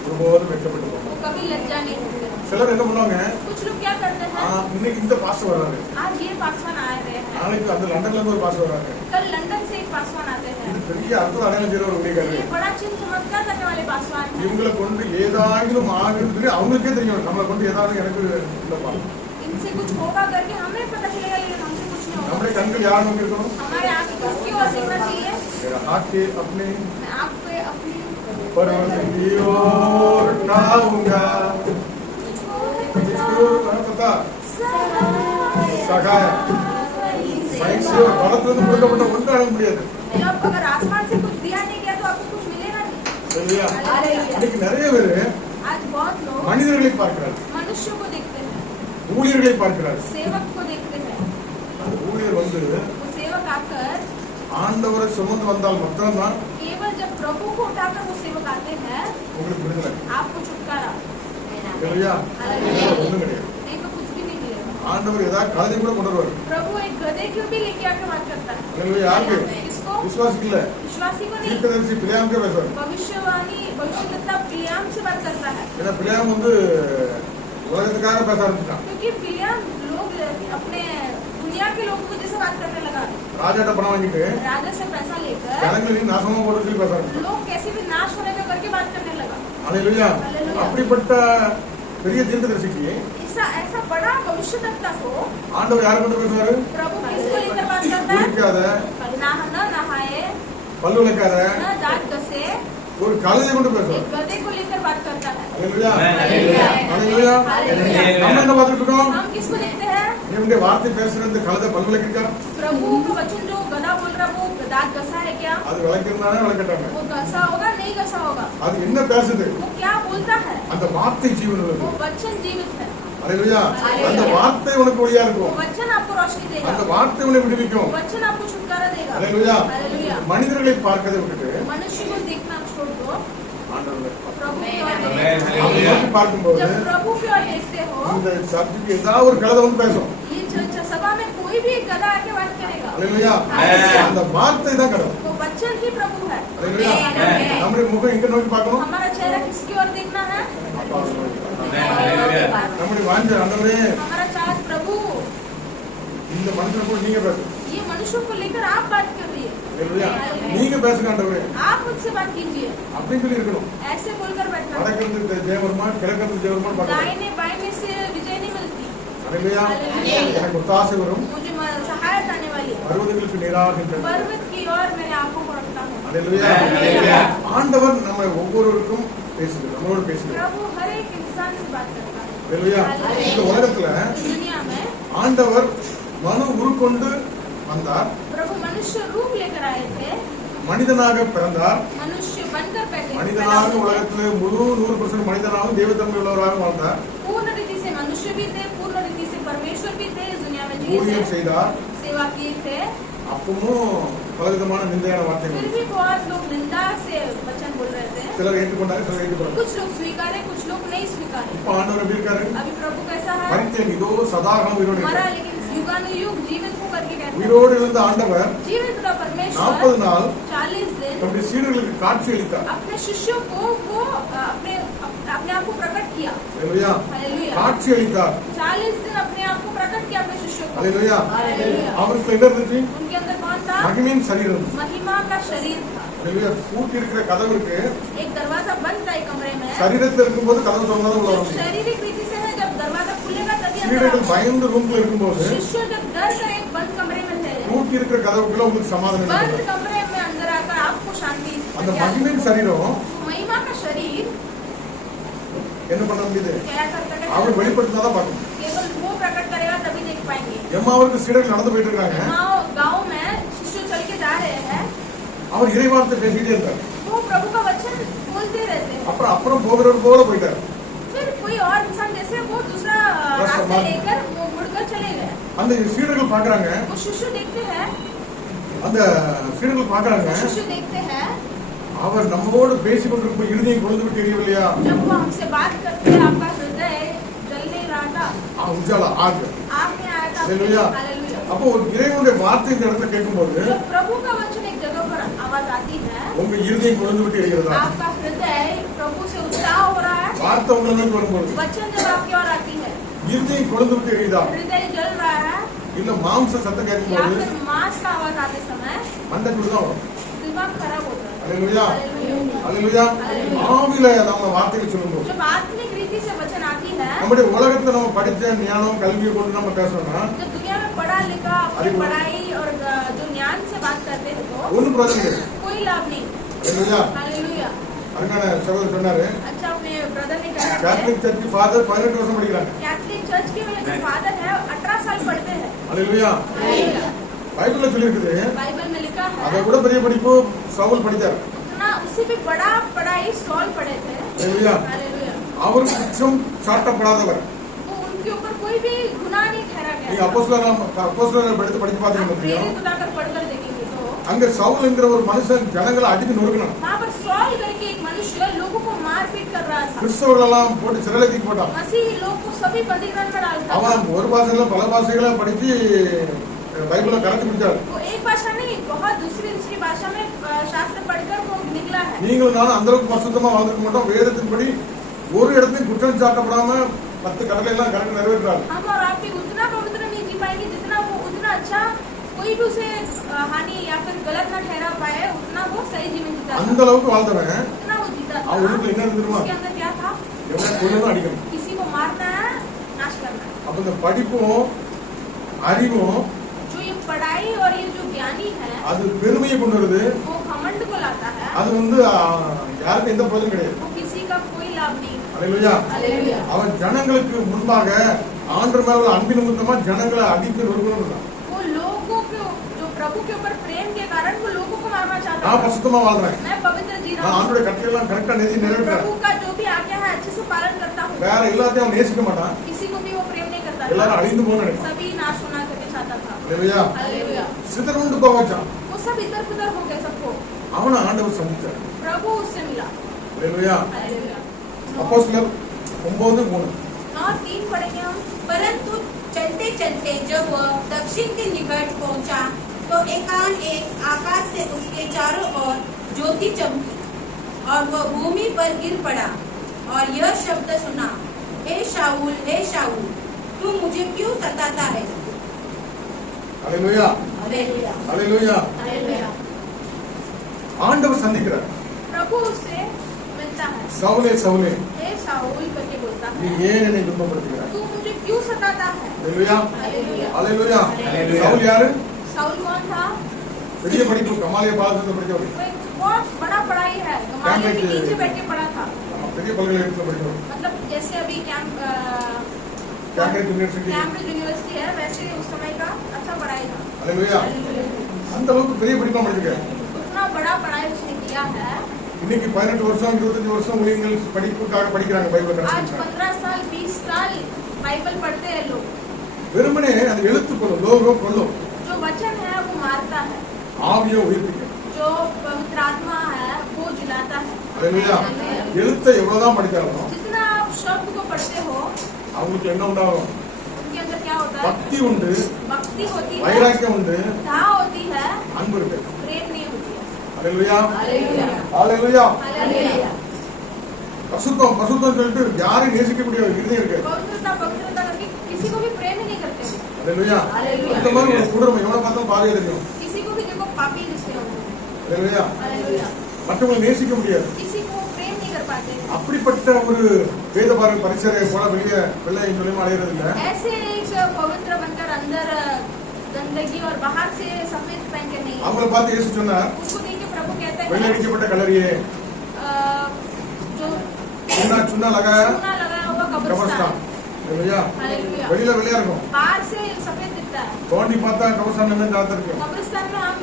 ஒருபோதும் வெட்கப்பட்டு போவாங்க. वो कभी लज्जा नहीं होते। சிலர் என்ன பண்ணுவாங்க? कुछ लोग क्या करते हैं, இன்னைக்கு இந்த பாஸ்டர் வர்றாரு, आज ये पासवान आए हुए हैं, நாளைக்கு அந்த லண்டன்ல இருந்து ஒரு பாஸ்டர் வர்றாரு. कल लंदन से एक पासवान आते हैं। இது பெரிய அற்புத அடையாளம் செய்யறவர் உண்மைக்காரு. ये बड़ा चिन्ह चमत्कार करने वाले पासवान हैं। இவங்களை கொண்டு ஏதாயிலும் ஆகுன்னு சொல்லி அவங்களுக்கே தெரியும். நம்மளை கொண்டு ஏதாவது எனக்கு இல்லப்பா. इनसे कुछ होगा करके हमें पता चलेगा, लेकिन हमसे कुछ नहीं होगा। நம்முடைய கண்கள் யார் நோக்கி இருக்கணும்? हमारे आंखें किसकी ओर देखना चाहिए? मेरा आंखें अपने मैं आपको अपनी पर्वत की ओर उठाऊंगा. जिसको पता सगाया साइंस से பலத்திலிருந்து கொடுக்கப்பட்ட ஒன்று அடைய முடியாது. जब अगर आसमान से कुछ दिया नहीं गया तो आपको कुछ मिलेगा नहीं। சரியா? हालेलुया। இன்னைக்கு நிறைய பேர் आज बहुत लोग மனிதர்களை பார்க்கிறார்கள், मनुष्य को देखते हैं, ஊழியர்களை பார்க்கிறார்கள். सेवक को देखते हैं। அந்த ஊழியர் வந்து वो सेवक आकर ஆண்டவரை சுமந்து வந்தால் மாத்திரம்தான் केवल जब प्रभु को उठाकर वो सेवक आते हैं உங்களுக்கு விடுதலை. आपको छुटकारा। சரியா? हालेलुया। ஒண்ணும் கிடையாது. नहीं तो कुछ भी नहीं मिलेगा। ஆண்டவர் ஏதாவது கழுதை கூட கொண்டு வருவார். प्रभु एक गधे को भी लेके आके बात करता है। ஹalleluya. யாருக்கு? किसको? விசுவாசிக்கு இல்ல, विश्वासी को नहीं। தீர்க்கதரிசி பிள்ளையாமுக்கே பேசுவார். भविष्यवाणी भविष्यवक्ता बिलियाम से बात करता है, ஏன்னா பிள்ளையாம் வந்து உலகத்துக்காக பேச ஆரம்பிச்சிட்டான். क्योंकि बिलियाम लोग अपने दुनिया के लोगों को जैसे बात करने लगा। ராஜாட்ட பணம் வாங்கிட்டு राजा से पैसा लेकर ஜனங்களின் நாசமா போட்டு சொல்லி பேச ஆரம்பிச்சிட்டான். लोग कैसे भी नाश होने में करके बात करने लगा। ஹalleluya. ஹalleluya. அப்படிப்பட்ட பெரிய தீர்க்கதரிசிக்கு ऐसा ऐसा बड़ा भविष्यवक्ता को ஆண்டவர் யாரை கொண்டு பேசுவாரு? प्रभु किसको लेकर बात करता है? குடிக்காத, न नहाए, பல்லு விளக்காத न दांत घसे, ஒரு கழுதை கொண்டு பேசுவார். एक गधे को लेकर बात करता है। ஹalleluya. ஹalleluya. ஹalleluya. हालेलुया। நம்ம என்ன பார்த்துட்டு இருக்கோம்? हम किसको देखते हैं? இவனுடைய வார்த்தை பேசுற இந்த கழுதை பல்லு விளக்கிருக்கா? प्रभु का वचन जो गधा बोल रहा है वो दांत घसा है क्या? அது விளக்கிருந்தானே விளக்கட்டாங்க. वो घसा होगा नहीं घसा होगा? அது என்ன பேசுது? वो क्या बोलता है? அந்த வார்த்தை ஜீவன் உள்ளது. वो वचन जीवित है। ஹalleluya. ஹalleluya. அந்த வார்த்தை உனக்கு ஒளியா वो இருக்கும். वचन आपको रोशनी देगा, அந்த வார்த்தை உன்னை விடுவிக்கும். वो वचन आपको छुटकारा देगा। ஹalleluya. हालेलुया। மனிதர்களை பார்க்கதை விட்டுட்டு मनुष्य को देखना छोड़ दो, ஆண்டவரை प्रभु की ओर आमेन। देखो। அவரை நோக்கி பார்க்கும்போது जब प्रभु की ओर देखते हो, இந்த சப்ஜெக்ட் ஏதாவது ஒரு கழுதை வந்து பேசும். ये सभा में कोई भी एक गधा आके बात करेगा। ஹalleluya. हालेलुया। அந்த வார்த்தை தான் கடவுள். वो वचन ही प्रभु है। ஹalleluya. आमेन। நம்முடைய முகம் எங்க நோக்கி பார்க்கணும்? हमारा चेहरा किसकी ओर देखना है? நம்முடைய வாஞ்ச ஆண்டவரே हमारा चार्ज प्रभु, இந்த மனுஷனை கூட நீங்க பேசுங்க. ये मनुष्यों को लेकर आप बात कर रही है। ஹalleluya. நீங்க பேசுங்க ஆண்டவரே आप मुझसे बात कीजिए, அப்படின்னு சொல்லி இருக்கணும். ऐसे बोलकर बैठना। வடக்கிருந்து ஜெயவர்மா, கிழக்கிருந்து ஜெயவர்மா பார்க்கணும். दाहिने बाएं से विजय नहीं मिलती, ஹalleluya. हालेलुया। எனக்கு ஒத்தாசை வரும். मुझे सहायता आने वाली है। பர்வதங்களுக்கு நேராக செல்லும். पर्वत की ओर मेरे आंखों को रखता हूँ। ஹalleluya. ஹalleluya. ஆண்டவர் நம்ம ஒவ்வொருவருக்கும் பேசுகிறார், நம்மளோட பேசுகிறார். प्रभु हर एक इंसान से बात करता है। ஹalleluya. இந்த உலகத்துல इस दुनिया में ஆண்டவர் மனு உருக்கொண்டு வந்தார், प्रभु मनुष्य रूप लेकर आए थे, மனிதனாக பிறந்தார். मनुष्य बनकर पैदा மனிதனாக हुए। உலகத்திலே முழு 100% மனிதனாகவும் தெய்வத்தன்மை உள்ளவராக வாழ்ந்தார். पूर्ण रीति से मनुष्य भी थे, पूर्ण रीति से परमेश्वर भी थे, इस दुनिया में ஊழியம் जिए थे, செய்தார். सेवा किए थे। அப்பவும் பலவிதமான நிந்தையான வார்த்தைகள் फिर भी बहुत लोग निंदा से वचन बोल रहे थे। சிலர் ஏற்றுக்கொண்டாங்க, சிலர் ஏற்றுக்கொண்டாங்க. कुछ लोग स्वीकारे, कुछ लोग नहीं स्वीकारे। இப்ப ஆண்டவர் எப்படி இருக்காரு? अभी प्रभु कैसा है? மரித்தேன், இதோ சதாகாலம் உயிரோடு मरा இருக்கிறார். लेकिन युगानुयुग जीवित होकर के रहता है। உயிரோடு இருந்த ஆண்டவர் जीवित का परमेश्वर 40 நாள் 40 दिन தம்முடைய சீடர்களுக்கு காட்சி அளித்தார். अपने शिष्यों को वो अपने आप को प्रकट किया। அல்லேலூயா. हालेलुया। காட்சி அளித்தார். 40 दिन अपने आप को प्रकट किया अपने शिष्यों को। அல்லேலூயா. हालेलुया। அவருக்கு என்ன இருந்துச்சு? उनके अंदर कौन था? மகிமையின் சரீரம். महिमा का शरीर था। அல்லேலூயா. பூட்டி இருக்கிற கதவுக்கு एक दरवाजा बंद था एक कमरे में। சரீரத்தில் இருக்கும்போது கதவு திறந்தாலும் உள்ள வர முடியும். शारीरिक रीति से है, जब दरवाजा खुलेगा तभी अंदर சீடர்கள் आओ। பயந்து ரூம்ல இருக்கும்போது शिष्य जब डर कर एक बंद कमरे में थे, பூட்டி இருக்கிற கதவுக்குள்ள உங்களுக்கு சமாதானம் बंद கிடைக்கும். कमरे में अंदर आकर आपको शांति। அந்த மகிமையின் சரீரம் महिमा का शरीर என்ன பண்ண முடியுது? क्या कर அவர் வெளிப்படுத்தினாதான் பார்க்கணும். केवल वो प्रकट करेगा तभी देख पाएंगे। எம்மாவுக்கு சீடர்கள் நடந்து போயிட்டு இருக்காங்க. गाँव में शिष्य चल के जा रहे हैं, அவர் இறைவார்த்தை பேசிட்டே இருந்தார். वो प्रभु का वचन बोलते रहते हैं। அப்புறம் போகிறவர் போல போயிட்டார். फिर कोई और इंसान जैसे वो दूसरा रास्ता लेकर वो मुड़कर चले गए। அந்த சீடர்கள் பாக்குறாங்க. वो शिष्य देखते हैं, அந்த சீடர்கள் பாக்குறாங்க. शिष्य देखते हैं அவர் நம்மோடு பேசிக் கொண்டிருக்கும் இருதயம் கொழுந்து விட்டு எரியவில்லையா? जब वो हमसे बात करते हैं आपका हृदय जल नहीं रहा था, உஜாலா ஆக. आग में आया था। हालेलुया। हालेलुया। அப்போ ஒரு இறைவனுடைய வார்த்தை இந்த இடத்துல கேட்கும்போது जब प्रभु का वचन एक जगह पर आवाज आती है, உங்க இருதயம் கொழுந்து விட்டு எரிகிறதா? आपका हृदय प्रभु से उत्साह हो रहा है। வார்த்தை உங்களை நோக்கி வரும்போது वचन जब आपकी ओर आती है, இருதயம் கொழுந்து விட்டு எரியுதா? हृदय जल रहा है, இல்ல மாம்ச சத்தம் या கேட்கும்போது फिर मांस का आवाज आते समय மண்டை தான் வரும். दिमाग खराब होता है। அல்லேலூயா. हालेलुया। அல்லேலூயா. हालेलुया। ஆவியில நம்ம வார்த்தைகள் சொல்லும்போது जब आत्मिक रीति से वचन आती है, நம்முடைய உலகத்துல நம்ம படிச்ச ஞானம் கல்வியை கொண்டு நம்ம பேசணும்னா जब दुनिया में पढ़ा लिखा अपनी पढ़ाई और जो ज्ञान से बात करते हैं तो ஒன்றும் பிரச்சனை இல்லை. कोई लाभ नहीं। அல்லேலூயா. हालेलुया। அருமையான சகோதரர் சொன்னாரு, अच्छा, अपने ब्रदर ने कहा है, கேத்தலிக் சர்ச் ஃபாதர் 18 வருஷம் படிக்கிறாங்க. कैथलिक चर्च के में जो फादर है 18 साल पढ़ते हैं। அல்லேலூயா. हालेलुया। பைபிள்ல சொல்லி இருக்குது. बाइबल में लिखा அதை है விட பெரிய படிப்பு சவுல் படித்தார். उतना उससे भी बड़ा पढ़ाई सॉल पढ़े थे। அல்லேலூயா. हालेलुया। அவர் குற்றம் சாட்டப்படாதவர். वो उनके ऊपर कोई भी गुनाह नहीं ठहरा நீங்க गया। அப்போஸ்தலரை படித்து आप பார்த்தீங்கன்னா प्रेरित उठाकर पढ़कर देखेंगे तो அங்க சவுல் என்கிற ஒரு மனுஷன் ஜனங்களை அடித்து நொறுக்கினான். वहाँ पर सॉल करके एक मनुष्य लोगों को मारपीट कर रहा था। கிறிஸ்தவர்கள் எல்லாம் போட்டு சிறையில தூக்கி போட்டான். मसीही लोग को सभी बंदीगृह में डालता था। அவன் ஒரு பாஷையில பல பாஷைகளை படிச்சு பைபிளை கரெக்ட் பிடிச்சாரு. वो एक भाषा नहीं, बहुत दूसरी भाषा में शास्त्र पढ़कर वो निकला है। நீங்களும் நானும் அந்த அளவுக்கு பரிசுத்தமா வாழ்ந்துக்க மாட்டோம். வேதத்தின்படி ஒரு இடத்துலையும் குற்றம் சாட்டப்படாம 10 கடலை எல்லாம் கரெக்ட் நிறைவேற்றாரு. हम और आप भी उतना पवित्र नहीं जी पाएंगे जितना वो उतना अच्छा कोई भी उसे हानि या फिर गलत ना ठहरा पाए, उतना वो सही जीवन जीता அந்த था। அளவுக்கு வாழ்ந்தவன் उतना वो जीता था। அவனுக்கு என்ன இருந்துருமா? उसके अंदर क्या था? எவ்வளவு கொள்ளணும் அடிக்கணும். किसी को मारना है, नाश करना है। அப்ப இந்த படிப்பும் அறிவும் जो ये पढ़ाई और ये जो ज्ञानी है அது பெருமையை கொண்டு வருது. वो घमंड को लाता है, அது யாருக்கும் எந்த பிரயோஜனம் கிடையாது. वो किसी का कोई लाभ नहीं। அல்லேலூயா. हालेलुया। அவன் ஜனங்களுக்கு முன்பாக ஆண்டவர் மேல உள்ள அன்பின் நிமித்தமா ஜனங்களை அடித்து நொறுக்கணும். वो लोगों को जो प्रभु के ऊपर प्रेम के कारण वो लोगों को मारना चाहता நான் है। பரிசுத்தமா வாழ்றேன். मैं पवित्र जी நான் रहा हूँ, ஆண்டோட கட்டளையெல்லாம் கரெக்டா நிறைவேற்றுறேன். प्रभु का जो भी आज्ञा है अच्छे से पालन करता हूँ। வேற எல்லாத்தையும் அவன் நேசிக்க மாட்டான். किसी को भी वो प्रेम नहीं करता எல்லாரும் था, அழிந்து போக நினைப்பான். सभी नाश होना करके चाहता था। அல்லேலூயா. हालेलुया। சிதறுண்டு போக வச்சான். वो सब इधर उधर हो गए सबको, அவனை ஆண்டவர் சந்திச்சார். प्रभु उससे मिला। அல்லேலூயா. हालेलुया। அப்போஸ்தலர் 9:3 और 3 पढ़ेंगे हम। परंतु चलते चलते जब वह दक्षिण के निकट पहुंचा तो एकाएक आकाश से उसके चारों ओर ज्योति चमकी और वह भूमि पर गिर पड़ा और यह शब्द सुना, हे शाऊल तू मुझे क्यों सताता है? அல்லேலூயா. हालेलुया। அல்லேலூயா. हालेलुया। ஆண்டவர் சந்திக்கிறார். प्रभु उससे मिलता है। சவுலே சவுலே हे शाऊल करके बोलता நீ है, ஏன் என்னை துன்பப்படுத்துகிறாய்? तू मुझे क्यों सताता है? அல்லேலூயா. हालेलुया। அல்லேலூயா. அல்லேலூயா. சவுல் யாரு? शाऊल कौन था? பெரிய படிப்பு கமாலிய பாலத்துல படிச்சவர். वो एक बहुत बड़ा पढ़ाई है, गमालियल के नीचे बैठ के पढ़ा था। பெரிய பல்கலைக்கழகத்துல படிச்சவர். मतलब जैसे अभी கேம்பிரிட்ஜ் யூனிவர்சிட்டி. कैम्ब्रिज यूनिवर्सिटी है, वैसे उस समय का अच्छा पढ़ाई था। அல்லேலூயா. அந்த அளவுக்கு பெரிய படிப்பா படிச்சிருக்காரு. उतना बड़ा पढ़ाई उसने किया है। இன்னைக்கு 18 வருஷம் 25 வருஷம் ஊழியர்கள் படிப்புக்காக படிக்கிறாங்க பைபிள் आज கற்றுக்கிறாங்க. 15 साल 20 साल बाइबल पढ़ते हैं लोग। வெறுமனே அந்த எழுத்து கொள்ளும் லோகோ கொள்ளும் जो वचन है वो मारता है, ஆவியை உயிர்ப்பிக்கும். जो पवित्र आत्मा है वो जिलाता है। அல்லேலூயா. எழுத்தை எவ்வளவுதான் படிச்சாலும் जितना आप शब्द को पढ़ते हो அவங்களுக்கு என்ன உண்டாகும்? उनके अंदर क्या होता है? பக்தி உண்டு, भक्ति होती है, வைராக்கியம் உண்டு, धा होती है, அன்பு இருக்கு. प्रेम नहीं होती है। ஹalleluya, हालेलुया ஹalleluya. हालेलुया பசுத்தம் பசுத்தம் சொல்லிட்டு யாரையும் நேசிக்கக்கூடிய ஒரு இருதயம் இருக்கு. पवित्रता पवित्रता करके किसी को भी प्रेम ही नहीं करते हैं। ஹalleluya. ஹalleluya. அந்த மாதிரி ஒரு குடும்பம் எவ்வளவு பார்த்தாலும் பாவியா தெரியும். किसी को भी देखो पापी दिखते होंगे। ஹalleluya. हालेलुया। மற்றவங்களை நேசிக்க முடியாது. किसी को प्रेम नहीं कर पाते हैं। அப்படிப்பட்ட ஒரு வேதபாரக பரிசரை போல வெளியே வெள்ளை மூலியமா அடையிறது இல்ல. ऐसे एक पवित्र बनकर अंदर गंदगी और बाहर से सफेद पहन के नहीं। அவங்கள பார்த்து இயேசு சொன்னார், उसको देख के प्रभु कहते வெள்ளை हैं அடிக்கப்பட்ட கல்லறையே, जो சுண்ணா சுண்ணா லகாயா चूना लगाया हुआ கபர்ஸ்தான். कब्रिस्तान। ஹalleluya. हालेलुया। வெளியில வெள்ளையா இருக்கும், बाहर से सफेद दिखता है। தோண்டி பார்த்தா கபர்ஸ்தான் என்ன ஜாதகம் இருக்கு. कब्रिस्तान में हम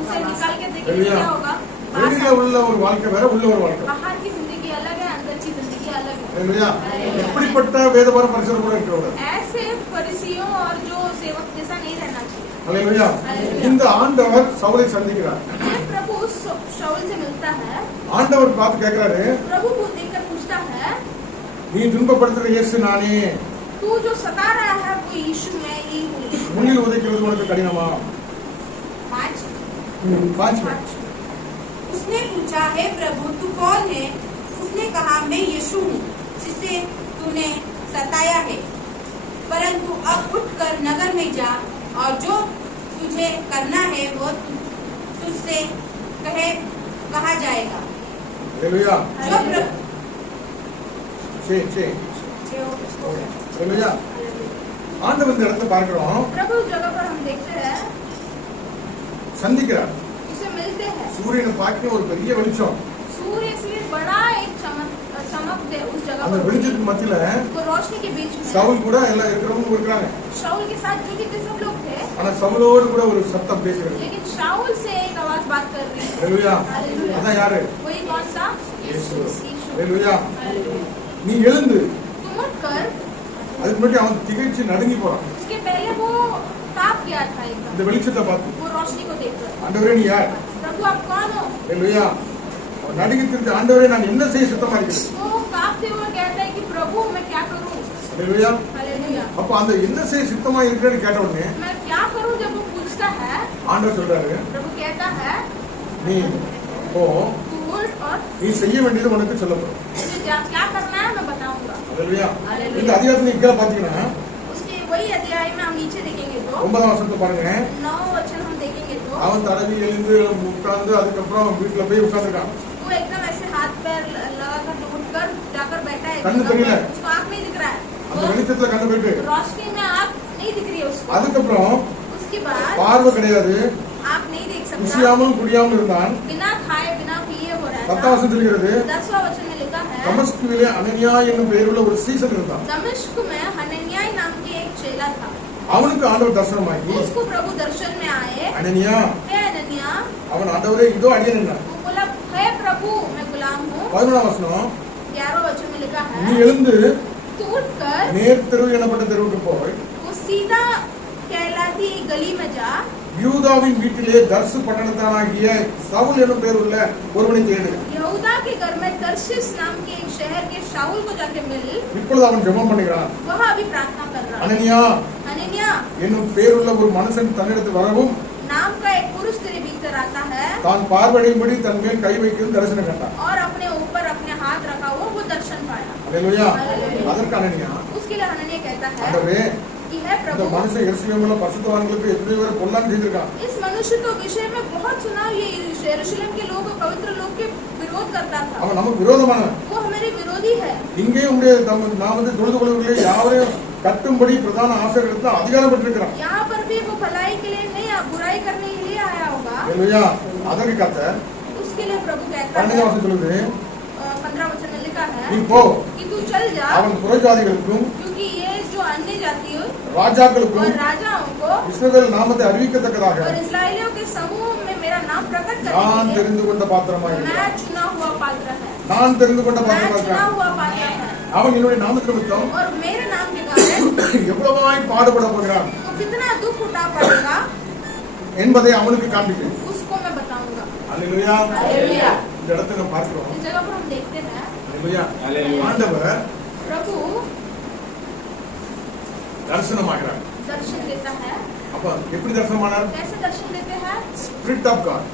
उसे निकाल के देखेंगे हालेलुया। क्या होगा। வெளியில உள்ள ஒரு வாழ்க்கை வேற, உள்ள ஒரு வாழ்க்கை. बाहर की जिंदगी अलग है, अंदर की जिंदगी अलग है। ஹalleluya. हालेलुया। இப்படிப்பட்ட வேதபாரக பரிசர் கூட இருக்கிறவர். ऐसे फरीसियों और जो सेवक जैसा नहीं रहना चाहिए। ஹalleluya. हालेलुया। இந்த ஆண்டவர் சவுலை சந்திக்கிறார். ये प्रभु शाऊल से मिलता है। ஆண்டவர் பார்த்து கேட்கிறாரு, प्रभु को देखकर पूछता है, நீ துன்பப்படுத்துற இயேசு நானே, तू जो सता रहा है वो यीशु मैं ही हूँ। முன்னில் உதைக்கிறது உனக்கு கடினமா? 5 पांच में उसने पूछा, हे प्रभु तू कौन है? उसने कहा, मैं यीशु हूँ जिसे तूने सताया है। परंतु अब उठकर नगर में जा और जो तुझे करना है वो तुझसे कहा जाएगा। ஹalleluya. जो प्रभु சே ஹalleluya. ஆண்டவர் இந்த இடத்தை பார்க்கிறோம், प्रभु उस जगह पर हम देखते हैं, சந்திக்கிறார். उसे मिलते हैं। சூரியனை பார்க்க ஒரு பெரிய வெளிச்சம், सूर्य इसलिए बड़ा एक चमक दे उस जगह அந்த पर। வெளிச்சத்துக்கு மத்தியில वो रोशनी के बीच में சவுல் கூட எல்லாம் இருக்கிறவங்க இருக்கிறாங்க. शाऊल के साथ जो कि सब लोग थे, ஆனா சவுலோடு கூட ஒரு சத்தம் பேசுகிறது. लेकिन शाऊल से एक आवाज बात कर रही है। ஹalleluya. हालेलुया। அதான் யாரு? वही कौन सा? இயேசு. यीशु। ஹalleluya. हालेलुया। நீ எழுந்து. तुम उठकर, அதுக்கு முன்னாடி அவன் திகைச்சு நடுங்கி போறான் उसके पहले वो कांप गया था एकदम, இந்த வெளிச்சத்தை பார்த்து. वो रोशनी को देखकर। ஆண்டவரே நீ யார்? प्रभु आप कौन हो? ஹalleluya. அவன் நடுங்கி திரும்பி, ஆண்டவரே நான் என்ன செய்ய சுத்தமா இருக்கிறேன்? वो कांपते हुए कहता है कि प्रभु मैं क्या करूं? ஹalleluya. हालेलुया। அப்ப அந்த என்ன செய்ய சுத்தமா இருக்கிறேன்னு கேட்ட உடனே मैं क्या करूं जब वो पूछता है, ஆண்டவர் சொல்றாரு, प्रभु कहता है நீ போ, तू उठ और நீ செய்ய வேண்டியது உனக்கு சொல்லப்படும். मुझे क्या करना है मैं बताऊंगा। ஹalleluya. ஹalleluya. இந்த அதிகாரத்துல நீங்க பாத்தீங்கன்னா उसके वही अध्याय में हम नीचे देखेंगे तो 9ஆம் வசனத்தை பாருங்க. 9 वचन हम देखेंगे तो அவன் தடவி எழுந்து உட்கார்ந்து அதுக்கப்புறம் வீட்டுல போய் உட்கார்ந்துருக்கான். वो एकदम ऐसे हाथ पैर लगाकर उठकर जाकर बैठा है। कन्नु தெரியல. उसको आँख नहीं दिख रहा है, அந்த वो வெளிச்சத்துல கண்ணு போயிட்டு रोशनी में आँख नहीं दिख रही है उसको। அதுக்கப்புறம் उसके बाद பார்வை கிடையாது, आँख नहीं देख सकता, குசியாமலும் குடியாமலும் இருந்தான். बिना खाए बिना पिए हो रहा 10ஆம் था। வசனம் சொல்கிறது, 10वां वचन में लिखा है, தமஸ்குவிலே அனனியா என்னும் பெயருள்ள ஒரு சீசன் இருந்தான். दमिश्क में हनन्याह नाम के एक चेला था। அவனுக்கு ஆண்டவர் தரிசனமாகி, उसको प्रभु दर्शन में आए, அனனியா, हे हनन्याह, அவன் ஆண்டவரே இதோ அடியேன் என்றான். वो बोला हे प्रभु मैं गुलाम हूँ। 11ஆம் வசனம், 11वां वचन में लिखा நீ है, எழுந்து तू उठकर நேர் தெரு எனப்பட்ட தெருவுக்கு போய் वो सीधा कहलाती एक गली में जा, யூதாவின் வீட்டிலே தர்சு பட்டணத்தானாகிய சவுல் என்னும் பெயர் உள்ள ஒருவனை தேடு. यहूदा के घर में तर्शीश नाम के एक शहर के शाऊल को जाके मिल। இப்பொழுது அவன் ஜெபம் பண்ணுகிறான். वह अभी प्रार्थना कर रहा है। அனனியா हनन्याह என்னும் பெயர் உள்ள ஒரு மனுஷன் தன்னிடத்தில் வரவும் नाम का एक पुरुष तेरे भीतर आता है தான் பார்வையிடும்படி தன் மேல் கை வைக்கிறது தரிசனம் கண்டான். और अपने ऊपर अपने हाथ रखा हुआ वो दर्शन पाया। அல்லேலூயா. அல்லேலூயா. அதற்கு அனனியா, उसके लिए हनन्याह कहता है ஆண்டவரே कि है இந்த प्रभु, மனுஷன் எருசலேமுள்ள பரிசுத்தவான்களுக்கு எத்தனை பேர் பொல்லாங்கு செய்திருக்கான். इस मनुष्य तो विषय में बहुत सुना, ये यरूशलेम के लोग पवित्र लोग के विरोध करता था, அவன் நமக்கு விரோதமானவன். वो हमारे विरोधी है। இங்கே உடைய நாமத்தை தொழுது கொள்வர்களே யாவரையும் கட்டும்படி பிரதான ஆசிரியர்களுக்கு அதிகாரம் பெற்றிருக்கிறான். यहाँ पर भी वो भलाई के लिए नहीं, बुराई करने के लिए आया होगा। அல்லேலூயா. அதற்கு கர்த்தர் उसके लिए प्रभु कहता 12ஆம் है, வசனம் சொல்லுது, 15 वचन में लिखा நீ है போ, कि तू चल जा, அவன் புறஜாதிகளுக்கும் क्योंकि ये जो अन्य जातियों ராஜாக்களுக்கும் और राजाओं को இஸ்ரவேல் நாமத்தை அறிவிக்கத்தக்கதாக और इस्राएलियों के समूह में मेरा नाम प्रकट நான் करने के लिए தெரிந்து கொண்ட பாத்திரமாய் मैं चुना हुआ पात्र है, நான் தெரிந்து கொண்ட मैं பாத்திரமா चुना இருக்கிறான். हुआ पात्र है। அவன் என்னுடைய நாமத்து நிமித்தம் और मेरे नाम के कारण எவ்வளவாய் பாடுபட போகிறான் तो कितना दुख उठा पड़ेगा என்பதை அவனுக்கு காண்பிக்கிறேன். उसको मैं बताऊंगा। அல்லேலூயா. हालेलुया। இந்த இடத்தை நம்ம பார்க்கிறோம். इस जगह पर हम देखते हैं அல்லேலூயா. हालेलुया। ஆண்டவர் प्रभु தரிசனமாகிறார். दर्शन देता है। அப்ப எப்படி தரிசனமானார்? कैसे दर्शन देते हैं? Spirit of God.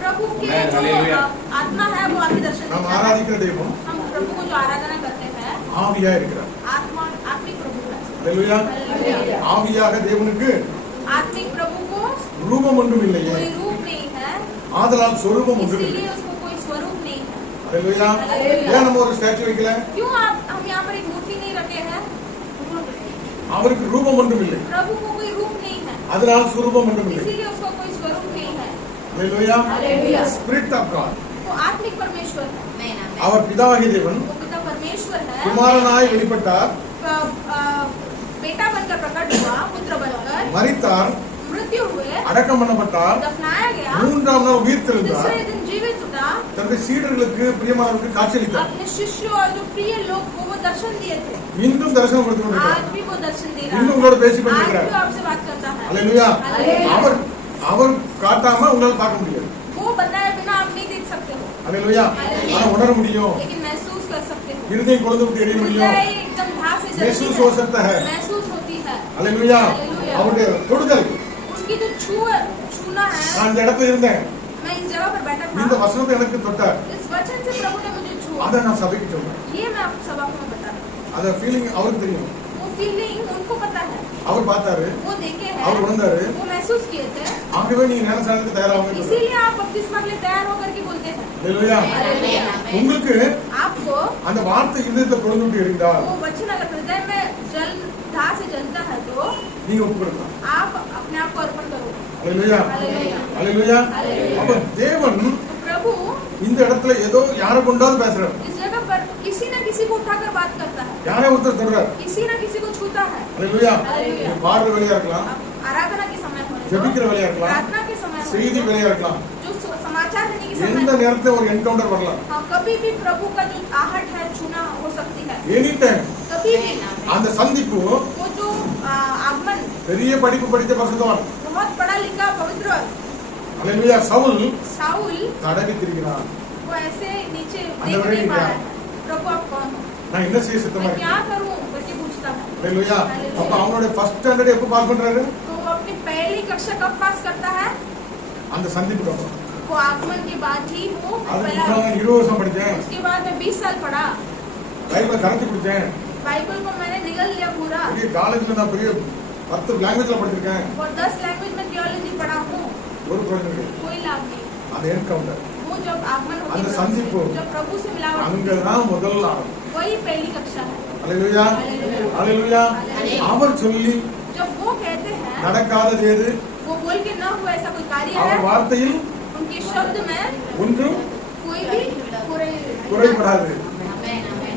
प्रभु के Amen. जो Hallelujah. आत्मा है वो आके दर्शन நாம் देता है। ஆராதிக்கிற தெய்வம் हम प्रभु को जो आराधना करते हैं ஆவியா இருக்கிறார். आत्मा आत्मिक प्रभु है। ஹalleluya. हालेलुया। ஆவியாக தேவனுக்கு आत्मिक प्रभु को ரூபம் ஒன்றும் இல்லையே. कोई रूप नहीं है, ஆதலால் சொரூபம் ஒன்றும் இல்லை. इसीलिए उसको कोई स्वरूप नहीं है। ஹalleluya. Hallelujah. ஏன் நம்ம ஒரு ஸ்டாச்சு வைக்கல? क्यों हम यहाँ पर एक मूर्ति नहीं रखे हैं? அவருக்கு ரூபம் ஒன்றும் இல்லை. प्रभु को कोई रूप नहीं है, அதனால் சொரூபம் ஒன்றும் இல்லை. इसीलिए उसका कोई स्वरूप नहीं है। ஹalleluya. Hallelujah. Spirit of God. वो आत्मिक परमेश्वर है, அவர் பிதாவாகிய தேவன் वो पिता परमेश्वर है। குமாரனாய் வெளிப்பட்டார், बेटा बनकर प्रकट हुआ, पुत्र बनकर மரித்தார், मृत्यु हुए, அடக்கம் பண்ணப்பட்டார், दफनाया गया, மூன்றாம் நாள் உயிர்த்தெழுந்தார், तीसरे दिन जीवित उठा, தன்னுடைய சீடர்களுக்கு பிரியமானவர்களுக்கு காட்சியளித்தார். अपने शिष्यों और जो प्रिय लोग को वो दर्शन दिए थे। இன்னும் தரிசனம் கொடுத்து கொண்டிருக்கிறார். आज भी वो दर्शन दे रहा இன்னும் है, உங்களோட பேசிக் आज கொண்டிருக்கிறார். भी आपसे बात करता है। ஹalleluya. Hallelujah. அவர் காட்டாம உங்களால பார்க்க முடியாது. वो बताए बिना आप नहीं देख सकते हो, ஹalleluya. ஆனா உணர முடியும். लेकिन महसूस कर सकते हो। இருதயம் கொழுந்து விட்டு எரிய முடியும். हृदय एकदम भाव से जलती महसूस है, हो सकता है. महसूस होती है। ஹalleluya. Hallelujah. அவருடைய தொடுதல். उसकी जो छूना है, நான் இந்த இடத்துல இருந்தேன், मैं इस जगह पर बैठा இந்த था, வசனத்தை எனக்கு தொட்டார், इस वचन से प्रभु ने मुझे छुआ, அதை நான் சபைக்கு சொன்னேன். ये मैं आप सभा को बता रहा हूँ। அத ஃபீலிங் அவருக்கு தெரியும். वो फीलिंग उनको पता है, அவர் பார்த்தாரு, वो देखे அவர் हैं, உணர்ந்தாரு. वो महसूस किए थे, ஆகவே நீ ஞானஸ்நானத்துக்கு தயாராகுங்க. इसीलिए आप बपतिस्मा के लिए तैयार होकर के बोलते हैं। ஹalleluya. Hallelujah. உங்களுக்கு आपको அந்த வார்த்தை இருதயத்தை கொழுந்து விட்டு எரிந்தால் वो वचन अगर हृदय में जल धा से जलता है तो நீங்க ஒப்புக்கொள்ளலாம். आप अपने आप को अर्पण करो। ஹalleluya. Hallelujah. ஹalleluya. Hallelujah. அப்ப தேவன் तो प्रभु இந்த இடத்துல ஏதோ யாரை கொண்டாலும் பேசுறாரு. इस जगह पर किसी न किसी को उठाकर बात करता है, யாரே ஒருத்தர் தொடுறாரு. किसी न किसी को छूता है। ஹalleluya. Hallelujah. இது பாடுற வேலையா இருக்கலாம், अब आराधना के समय होने दो, ஜெபிக்கிற வேலையா இருக்கலாம், प्रार्थना के समय होने செய்தி दो, வேலையா இருக்கலாம். जो समाचार देने के எந்த समय, நேரத்துல ஒரு என்கவுண்டர் வரலாம். हाँ, कभी भी प्रभु का जो आहट है छूना हो सकती है, எனி டைம் कभी भी। அந்த சந்திப்பு वो जो आगमन, பெரிய படிப்பு படித்த பரிசுத்தவான் बहुत पढ़ा लिखा पवित्र ஹalleluya சவுல் शाऊल, தடவி திரிகிறான். वो ऐसे नीचे अंदर देख नहीं नहीं पा गया। रहा है। प्रभु आप कौन हो, நான் என்ன செய்ய சித்தமா मैं இருக்கேன். क्या करूं करके पूछता है। ஹalleluya. அப்ப அவனோட ஃபர்ஸ்ட் ஸ்டாண்டர்ட் எப்ப பாஸ் பண்றாரு? तो वो अपनी पहली कक्षा कब पास करता है? அந்த சந்திப்புக்கு அப்புறம். वो आगमन के बाद ही वो அதுக்கு पहला, முன்னாடி 20 வருஷம் படிச்சேன், उसके बाद मैं 20 साल पढ़ा, பைபிளை கரைச்சு குடிச்சேன், बाइबल को मैंने निगल लिया पूरा, பெரிய காலேஜ்ல நான் பெரிய 10 லாங்குவேஜ்ல படிச்சிருக்கேன். और 10 लैंग्वेज में थियोलॉजी पढ़ा हूँ, ஒரு பிரச்சனை இல்லை. कोई लाभ नहीं। அந்த என்கவுண்டர் वो जब आगमन होती अंदर है, संदीप। जब प्रभु से मिलावट होती है, அங்கதான் முதல் ஆரம்பம். वही पहली कक्षा है। ஹalleluya. Hallelujah. ஹalleluya. அவர் சொல்லி जब वो कहते हैं, நடக்காதது எது? वो बोल के न हुआ ऐसा कोई कार्य அவர் है, வார்த்தையில் उनके शब्द में ஒன்றும் कोई भी குறைபடாது.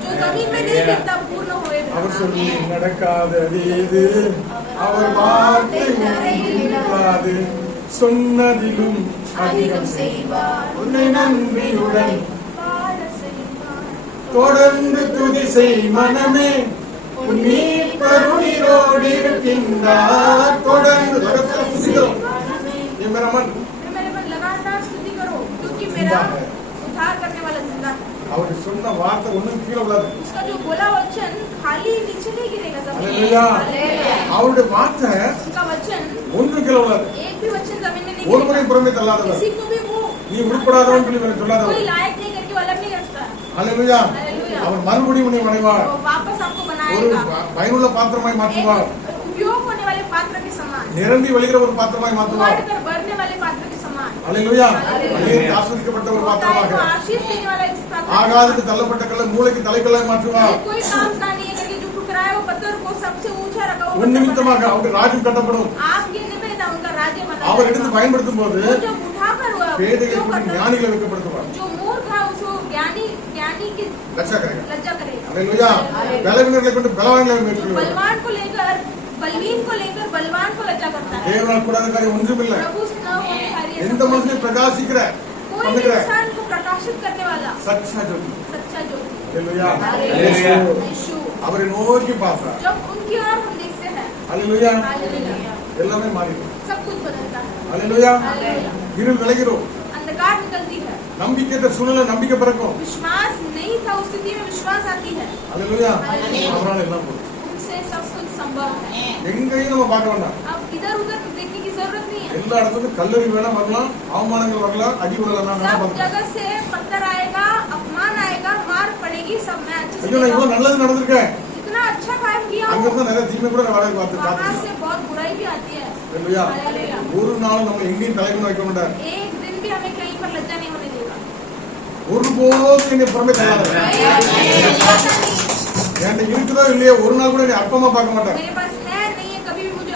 जो जमीन में नहीं गिरता पूर्ण होए அவர் சொல்லி நடக்காதது எது? அவர் வார்த்தை ஒன்றுமில்லாது சொன்னதிலும் அதிகம் செய்வார். உன்னை நன்றியுடன் தொடர்ந்து துதி செய் மனமே, உன் மீட்பருயிரோடு இருக்கின்றார். தொடர்ந்து துதிக்கிறோம். ये मेरा मन मेरे मन लगातार स्तुति करो, क्योंकि मेरा उद्धार करने वाला जिंदा है। அவர் சொன்ன வார்த்தை ஒண்ணும் கீழே விழாது. उसका जो बोला वचन खाली नीचे नहीं गिरेगा जमीन ஹalleluya. में। அவருடைய வார்த்தை उसका वचन ஒன்றும் கீழே விழாது. एक भी वचन जमीन में नहीं ஒரு முறை गिरेगा, புறமே தள்ளாதவர். किसी को भी वो நீ உருப்படாதவன் சொல்லி எனக்கு कोई சொல்லாதவர். लायक नहीं करके वो अलग नहीं रखता है। ஹalleluya. Hallelujah. அவர் மறுபடியும் உன்னை வணைவார். वो वापस आपको ஒரு बनाएगा, பயனுள்ள பாத்திரமாய் மாற்றுவார். एक उपयोग होने वाले पात्र के समान, நிரம்பி வழிகிற ஒரு பாத்திரமாய் மாற்றுவார். बढ़कर बढ़ने वाले पात्र के समान, ஹalleluya. Hallelujah. அநேகருக்கு ஆசீர்வதிக்கப்பட்ட ஒரு होता है பாத்திரமாக, तो आशीष देने वाला इस पात्र के ஆகாதுக்கு समान। தள்ளப்பட்ட கல்லை மூளைக்கு தலைக்கல்லாய் மாற்றுவார். ये कोई काम का नहीं है करके जो ठुकराए वो पत्थर को सबसे ऊंचा रखा वो உன் पत्थर நிமித்தமாக बनाएगा। அவருடைய ராஜ்யம் கட்டப்படும். आपके निमित्त उनका राज्य बना அவர் எடுத்து பயன்படுத்தும் போது वो जब उठाकर वो பேதைகளை उपयोग கொண்டு करता है, ஞானிகளை வைக்கப்படுத்துவார். जो மூர்ख है उसको ज्ञानी की லட்சா கரைகள். लज्जा करेगा। ஹalleluya. பலவீனர்களை கொண்டு பலவான்களை जो மேற்கொள்வார். बलवान को लेकर बलवान को लज्जा करता है। தேவனால் கூடாத காரியம் ஒன்றுமில்லை. प्रभु से न होने कार्य எந்த மனுஷனையும் பிரகாசிக்கிற कोई பண்ணுகிற इंसान को प्रकाशित करने वाला சச்சா ஜோதி. सच्चा ज्योति ஹalleluya. Hallelujah. இயேசு यीशु। அவரை நோக்கி பார்த்தார். जब उनकी ओर हम देखते हैं, ஹalleluya. हालेलुया, எல்லாமே மாறிடும். सब कुछ बदलता है। ஹalleluya. हालेलुया। இருள் விலகிறோம். अंधकार निकलती है, நம்பிக்கையற்ற சூழ்நிலை நம்பிக்கை பிறக்கும். विश्वास नहीं था उस स्थिति में विश्वास आती है, ஹalleluya. Hallelujah. அவரால் எல்லாம் போதும். उनसे से सब कुछ संभव है। எங்கேயும் நம்ம பார்க்க வேண்டாம். अब इधर उधर देखने की जरूरत नहीं है। எல்லா இடத்துக்கும் கல்லறி வேணா வரலாம், அவமானங்கள் வரலாம், அடி விழலாம். सब जगह से पत्थर आएगा, अपमान आएगा, मार पड़ेगी, सब मैं अच्छे से ஐயோ நான் இவ்வளவு நல்லது நடந்திருக்கேன், इतना अच्छा काम किया அங்க हूँ, இருந்து நிறைய தீமை கூட வர वहाँ பார்த்து से बहुत बुराई भी आती है। இல்லையா? हालेलुया। ஒரு நாள் நம்ம எங்கேயும் தலைவன் வைக்க மாட்டார். एक दिन भी हमें कहीं पर लज्जा नहीं होने देगा। ஒருபோதும் என்னை புறமே தள்ளாத. என்கிட்ட இருக்குதோ இல்லையோ ஒரு நாள் கூட என்னை அற்பமா பார்க்க மாட்டார். मेरे पास है नहीं है, कभी भी मुझे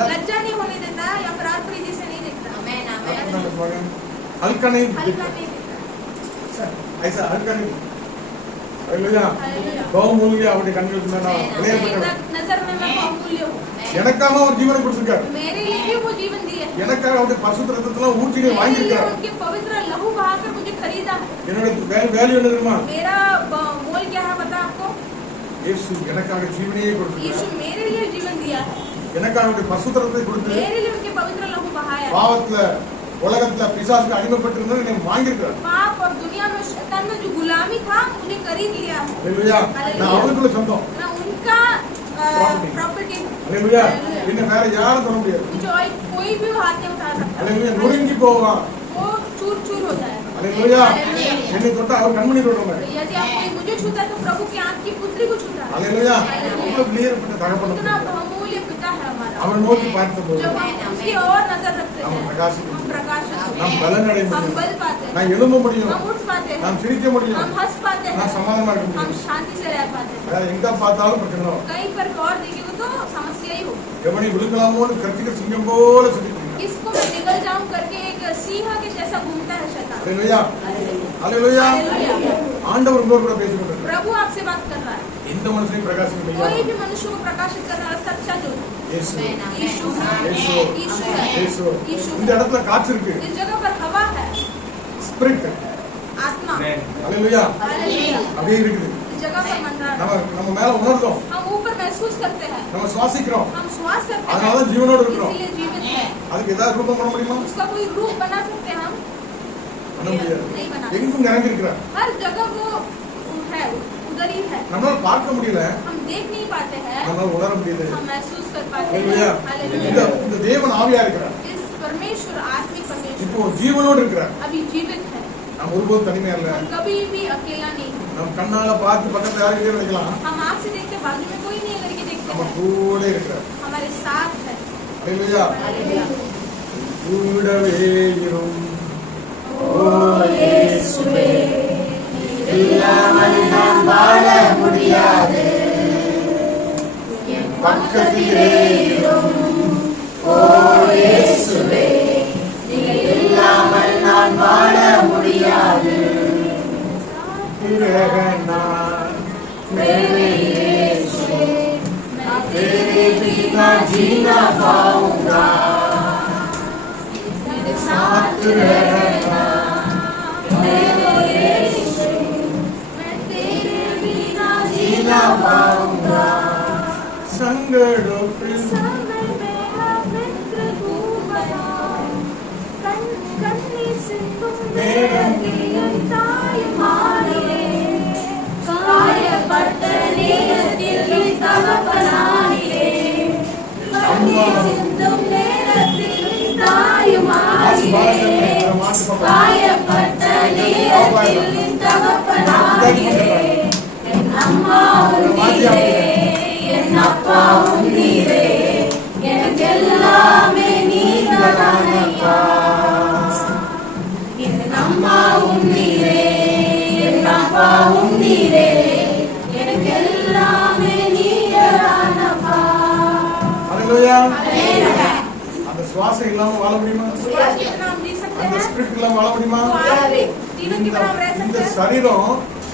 लज्जा नहीं होने देता या फिर अर्थ रीति से नहीं देखता। हल्का नहीं हल्का नहीं देखता। ऐसा हल्का नहीं. हालेलुया. हालेलुया। बहुमूल्य அவருடைய கண்களுக்கு நான் नजर में मैं बहुमूल्य हूँ। எனக்காக அவர் ஜீவனை கொடுத்திருக்கார். मेरे लिए भी वो जीवन दिए। எனக்காக அவருடைய பரிசுத்த ரத்தத்தெல்லாம் ஊற்றி मेरे வாங்கி लिए இருக்கார். उनके पवित्र लहू बहाकर मुझे खरीदा है। என்னோட வேல்யூ என்ன தெரியுமா? मेरा मोल क्या है पता आपको? இயேசு எனக்காக ஜீவனையே கொடுத்தார். यीशु मेरे लिए जीवन दिया है। எனக்காக அவருடைய பரிசுத்த ரத்தத்தை கொடுத்து मेरे लिए उनके पवित्र लहू बहाया है। பாவத்துல உலகத்துல பிசாசுக்கு அடிமைப்பட்டிருந்தா என்னை வாங்கி இருக்கார். पाप और दुनिया में शैतान में जो गुलामी था मुझे खरीद लिया है। हालेलुया. நான் அவருக்குள்ள சொந்தம். मैं उनका प्रॉपर्टी हूँ। हालेलुया. இன்னும் வேற யாரும் தொட முடியாது. मुझे और कोई भी हाथ नहीं उठा सकता। हालेलुया. நொறுங்கி போவான். वो चूर चूर हो जाएगा। हालेलुया. என்னை தொட்டா அவர் கண்மணி தொடுவாங்க. यदि आप कोई मुझे छूता है तो प्रभु की आंख की पुत्री को छूता है। हालेलुया. ரொம்ப क्लियरப்பட்ட தகப்பன். इतना बहुमूल्य पिता है हमारा। அவர் நோக்கி பார்த்தபோது जब हम उसकी ओर नजर रखते हम हैं பிரகாசிக்கிறோம். हम प्रकाशित होते நாம் हैं, பலன் அடைய हम முடியும். बल पाते हैं, நான் எழும்ப முடியும். हम उठ पाते हैं, நான் சிரிக்க முடியும். हम हंस पाते நான் हैं, சமாதானமா இருக்க हम முடியும். शांति से रह पाते हैं। வேற எங்க பார்த்தாலும் பிரச்சனை வரும். कहीं पर गौर देखेंगे तो समस्या ही हो। எவனை விழுங்கலாமோன்னு கர்த்திக சிங்கம் போல சுத்திட்டு இருக்கான். किसको मैं निगल जाऊं करके एक सिंह के जैसा घूमता है शैतान। हालेलुया. हालेलुया. हालेलुया। ஆண்டவர் உங்களோட கூட பேசிக் கொண்டிருக்கிறார். प्रभु आपसे बात कर रहा है। எந்த மனுஷனையும் பிரகாசிக்க कोई முடியாது. भी मनुष्य को प्रकाशित करने वाला सच्चा जो இயேசு. यीशु है, यीशु। यीशु है, இயேசு. यीशु இந்த है। இடத்துல காற்று இருக்கு. इस जगह पर हवा है, ஸ்பிரிட். आत्मा। हालेलुया. हालेलुया। அப்படியே இருக்குது. इस जगह पर मंडरा நம்ம மேல உணர்றோம். हम ऊपर महसूस करते हैं, நம்ம சுவாசிக்கிறோம். हम श्वास करते அதனால हैं, ஜீவனோட இருக்கிறோம். इसलिए जीवित है। அதுக்கு ஏதாவது ரூபம் பண்ண முடியுமா? उसका कोई रूप बना सकते हैं हम? பண்ண முடியாது. नहीं बना எங்கும் நிறைஞ்சு இருக்கிறார். हर जगह वो है, उधर ही है। நம்மளால பார்க்க முடியல, हम देख नहीं पाते हैं, நம்மளால உணர முடியுது. हम महसूस कर पाते हालेलुया. हैं। हालेलुया। இந்த தேவன் ஆவியா இருக்கிறார். इस परमेश्वर आत्मिक परमेश्वर இப்போ ஜீவனோடு இருக்கிறார். अभी जीवित है। நாம் ஒருபோதும் தனிமையா இல்ல. हम कभी भी अकेला नहीं है। நம் கண்ணால பார்த்து பக்கத்துல யாரையும் நினைக்கலாம். हम आँख से देखते बाजू में कोई नहीं है करके देखते நம்ம हैं, கூட இருக்கிறார். हमारे साथ है। हालेलुया. हालेलुया। கூடவே இரும். ओ यीशुवे, இல்லாமல் நாம் வாழ முடியாது. என் பக்கத்திலே இரும். ஓ இயேசுவே, நீர் இல்லாமல் நான் வாழ முடியாது. रहना मेरे यीशु, मैं तेरे बिना जीना पाऊंगा. मेरे साथ रहना मेरे यीशु, मैं तेरे बिना जीना पाऊंगा. संगड़ों पे संगल मेरा मित्र तू बना, कन्नी सिंधु मेरे ताई मारे, காயப்பட்ட நேரத்தில் நீ தகப்பனாயிரே. கண்ணீர் சிந்தும் நேரத்தில் நீ தாயுமாயிரே. காயப்பட்ட நேரத்தில் நீ தகப்பனாயிரே. என் அம்மாவும் நீரே, என் அப்பாவும் நீரே, எனக்கு எல்லாமே நீங்கதானப்பா. என் அம்மாவும் நீரே, என் அப்பாவும் நீரே, எனக்கு எல்லாமே நீங்கதானப்பா. हालेलुया. அந்த சுவாசம் இல்லாம வாழ முடியுமா? श्वास के बिना हम जी सकते அந்த हैं? ஸ்பிரிட் இல்லாம வாழ முடியுமா? तो आप जीवन के बिना हम रह இந்த सकते हैं? சரீரம்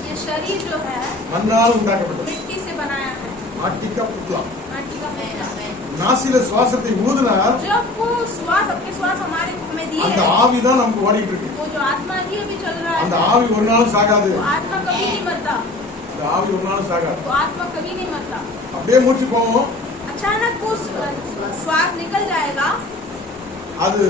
ये शरीर जो है மண்ணால் உண்டாக்கப்பட்டது. मिट्टी से बनाया है, ஆட்டிக்கா புத்தலாம். माटी का पुतला। நாசில சுவாசத்தை ஊதுனார். जब वो श्वास अपने श्वास हमारे में दिए அந்த हैं, ஆவி தான் நமக்கு ஓடிட்டு இருக்கு. वो जो आत्मा की अभी चल रहा அந்த है, ஆவி ஒரு நாளும் சாகாது. वो आत्मा कभी नहीं मरता, அந்த ஆவி ஒரு நாளும் சாகாது. वो आत्मा कभी नहीं मरता। அப்படியே மூச்சு போவோம். अचानक वो श्वास निकल जाएगा, அது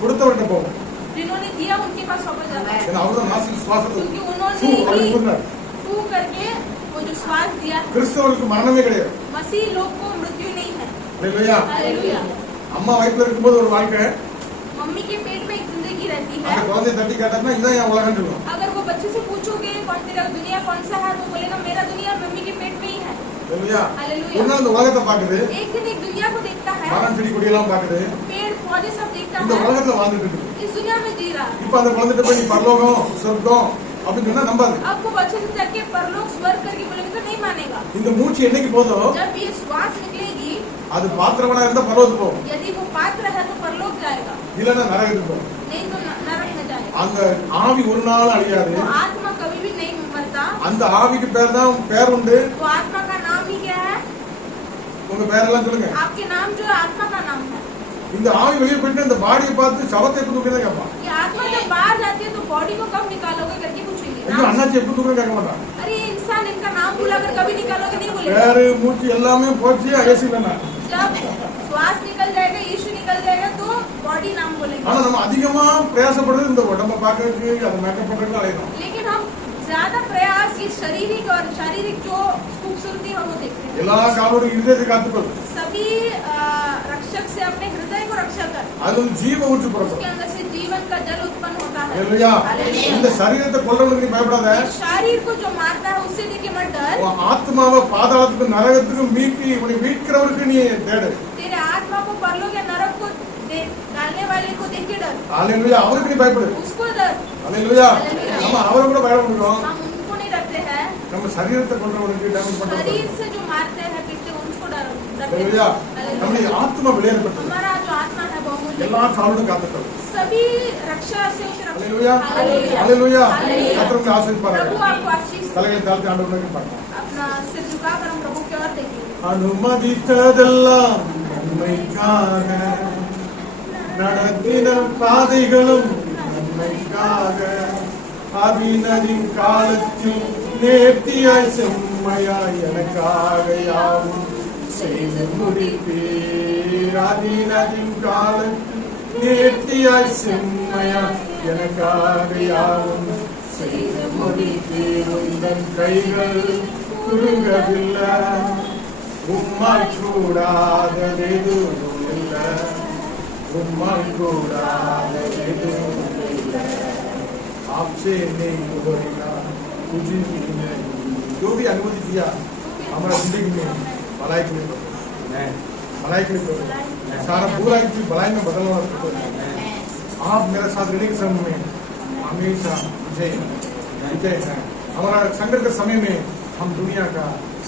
கொடுத்தவர்கிட்ட போவோம். जिन्होंने दिया उनके पास वापस जाता है, ஏன்னா அவர் தான் நாசில் சுவாசத்தை क्योंकि उन्होंने ஃபூ அப்படி ही ஊதுனார். फूंक करके वो जो श्वास दिया है, கிறிஸ்தவருக்கு மரணமே கிடையாது. मसीह लोग को मृत्यु नहीं है। அல்லேலூயா. हालेलुया। அம்மா வயித்துல இருக்கும்போது ஒரு வாழ்க்கை, मम्मी के पेट में एक जिंदगी रहती அந்த है। குழந்தைய தட்டி கேட்டாங்கன்னா இதான் என் உலகம் சொல்லுவோம். अगर वो बच्चे से पूछोगे कौन तेरा दुनिया कौन सा है, वो बोलेगा मेरा दुनिया मम्मी के पेट में ही है। அல்லேலூயா. हालेलुया। ஒரு நாள் இந்த உலகத்தை பாக்குது, एक दिन एक दुनिया को देखता है, மரம் செடி கொடியெல்லாம் பாக்குது, पेड़ पौधे सब देखता இந்த है, உலகத்துல வாழ்ந்துட்டு இருக்கு. इस दुनिया में जी रहा है। இப்ப அந்த குழந்தைகிட்ட போய் நீ பரலோகம் சொர்க்கம் அப்படின்னு சொன்னா நம்பாது. आपको बच्चे से जाके परलोक स्वर्ग करके बोलेंगे तो नहीं मानेगा। இந்த மூச்சு என்னைக்கு போதோ जब ये श्वास निकलेगी, அது பாத்திரவனா இருந்தா பரலோகத்துக்கு போகும், यदि वो पात्र है तो परलोक जाएगा, இல்லன்னா நரகத்துக்கு போகும். नहीं तो नरक में जाएगा। அந்த ஆவி ஒரு நாள் அழியாது. वो आत्मा कभी भी नहीं मरता। அந்த ஆவிக்கு பேர் உண்டு. वो आत्मा का नाम ही क्या है? உங்க பேரெல்லாம் சொல்லுங்க. आपके नाम जो है आत्मा का नाम है। இந்த ஆவி வெளியே போயிட்டு இந்த பாடியை பார்த்து சவத்தை எப்ப தூக்குறதே கேட்பான். ये आत्मा जब बाहर जाती है तो बॉडी को कब निकालोगे करके पूछेगी। ஐயோ அண்ணாச்சி எப்ப தூக்குறேன்னு கேட்க மாட்டான். अरे ये इंसान इनका नाम बुलाकर कभी निकालोगे नहीं बोलेगा। பேரு மூச்சு எல்லாமே போச்சு ஏசி வேணா. जब श्वास निकल जाएगा, यीशु निकल जाएगा तो बॉडी नाम बोलेगा। ஆனா நம்ம அதிகமா பிரயாசப்படுறது இந்த உடம்ப பாக்குறதுக்கு அதை மேக்கப் பண்றதுக்கு அலையணும். लेकिन हम ज्यादा प्रयास ये शारीरिक जो खूबसूरती है वो देखते हैं। எல்லா காலோட இருதயத்தை காத்துக்கொள். सभी रक्षक से अपने हृदय को रक्षा कर, அது வந்து ஜீவ ஊற்று उसके பிறக்கும். अंदर से जीवन का जल उत्पन्न होता है। அல்லேலூயா. இந்த சரீரத்தை கொல்றவனுக்கு நீ பயப்படாத. शरीर को जो मारता है उससे देखे मत डर। உன் ஆத்மாவை பாதாளத்துக்கு நரகத்துக்கு மீட்கி உன்னை மீட்கிறவருக்கு நீ தேடு. तेरे आत्मा को परलोक या नरक को डालने वाले को देख के डर, அல்லேலூயா. அவருக்கு நீ பயப்படு. उसको डर। அல்லேலூயா. நம்ம அவரை கூட பயப்படுறோம். हम उनको नहीं डरते हैं, நம்ம சரீரத்தை கொல்றவனுக்கு டேமேஜ் பண்றோம். शरीर से जो मारते हैं पीटते हैं उनको डरते அல்லேலூயா. हैं। நம்முடைய ஆத்மா விளையாடப்பட்டது. हमारा जो आत्मा है बहुमूल्य, எல்லா காலோடும் காத்துக்கொள். सभी रक्षा से उसे रक्षा। அல்லேலூயா. हालेलुया। அல்லேலூயா. हालेलुया। கர்த்தர் உங்களை ஆசீர்வதிப்பாராக. प्रभु आपको आशीष दे। தலைகளை தாழ்த்தி ஆண்டவரை பார்க்கலாம். अपना सिर झुकाकर हम प्रभु की ओर देखेंगे। அனுமதித்ததெல்லாம் நன்மைக்காக, நடத்தின பாதைகளும் நன்மைக்காக, அபிநதின் காலத்தில் நேர்த்தியாய் செம்மையாய் எனக்காக யாவும் செய்து முடிப்பீர். அதிநதின் காலத்தில் நேர்த்தியாய் செம்மையாய் எனக்காக யாவும் செய்து முடிப்பீர். உந்தன் கைகள் குறுங்கவில்லை, உம்மால் கூடாததெதுவும் இல்லை, உம்மால் கூடாததெதுவும் இல்லை. आपसे नहीं होगा कुछ भी नहीं. जो भी अनुमति दिया हमारा जिंदगी में भलाई के लिए करो, भलाई के लिए करो, सारा बुराई की भलाई में बदलना करो. आप मेरे साथ रहने के समय में हमेशा विजय है. हमारा संकट के समय में हम दुनिया का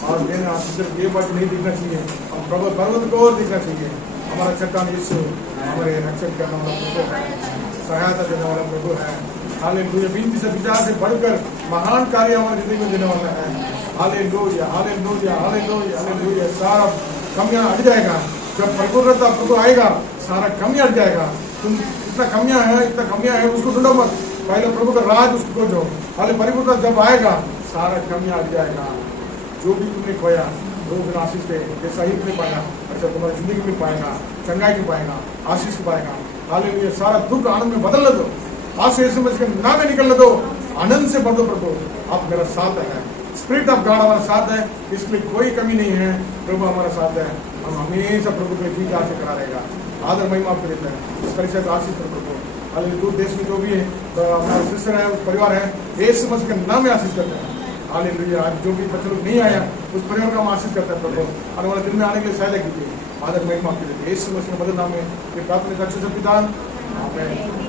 और लेना सिर्फ ये बात नहीं दिखना चाहिए, हम पर्वत को और दिखना चाहिए. हमारा चट्टान यीशु हमारे रक्षक करने वाला प्रभु है, सहायता देने वाला प्रभु है. हालेलुया. बिनती से विचार से बढ़कर महान कार्य हमारे जिंदगी में देने वाला है. हालेलुया. हालेलुया. हालेलुया. हालेलुया. सारा कमियां हट जाएगा. जब परिपूर्णता प्रभु आएगा सारा कमियां हट जाएगा. तुम इतना कमियां है उसको ढूंढो मत, पहले प्रभु का राज उसको खोजो. हाले परिपूर्णता जब आएगा सारा कमियां हट जाएगा. जो भी तुमने खोया वो बिना आशीष दे, जैसा ही नहीं पाया अच्छा तुम्हारी जिंदगी में पाएगा, चंगाई में पाएगा, आशीष पाएगा. हालेलुया. सारा दुख आनंद में बदल दो. आज से यीशु मसीह के नाम में निकलने दो. आनंद से बढ़ दो. प्रभु आप मेरा साथ है. स्पिरिट ऑफ गॉड हमारा साथ है. इसमें कोई कमी नहीं है. प्रभु हमारा साथ है. हम हमेशा प्रभु को ठीक आशीष करा रहेगा. आदर महिमा आपको देते हैं. इस परिचय का आशीष करो प्रभु. हालेलुया. दूर देश में जो भी है हमारा सिस्टर है, उस परिवार है, यीशु मसीह के नाम में आशीष करते हैं. हालेलुया. आज जो भी बच्चे लोग नहीं आया उस परिवार का हम आशीष करते हैं प्रभु. आने वाले दिन में आने के लिए सहायता कीजिए. आदर महिमा आपको देते हैं. यीशु मसीह के मधुर नाम में ये प्रार्थना करते हैं पिता. आमीन.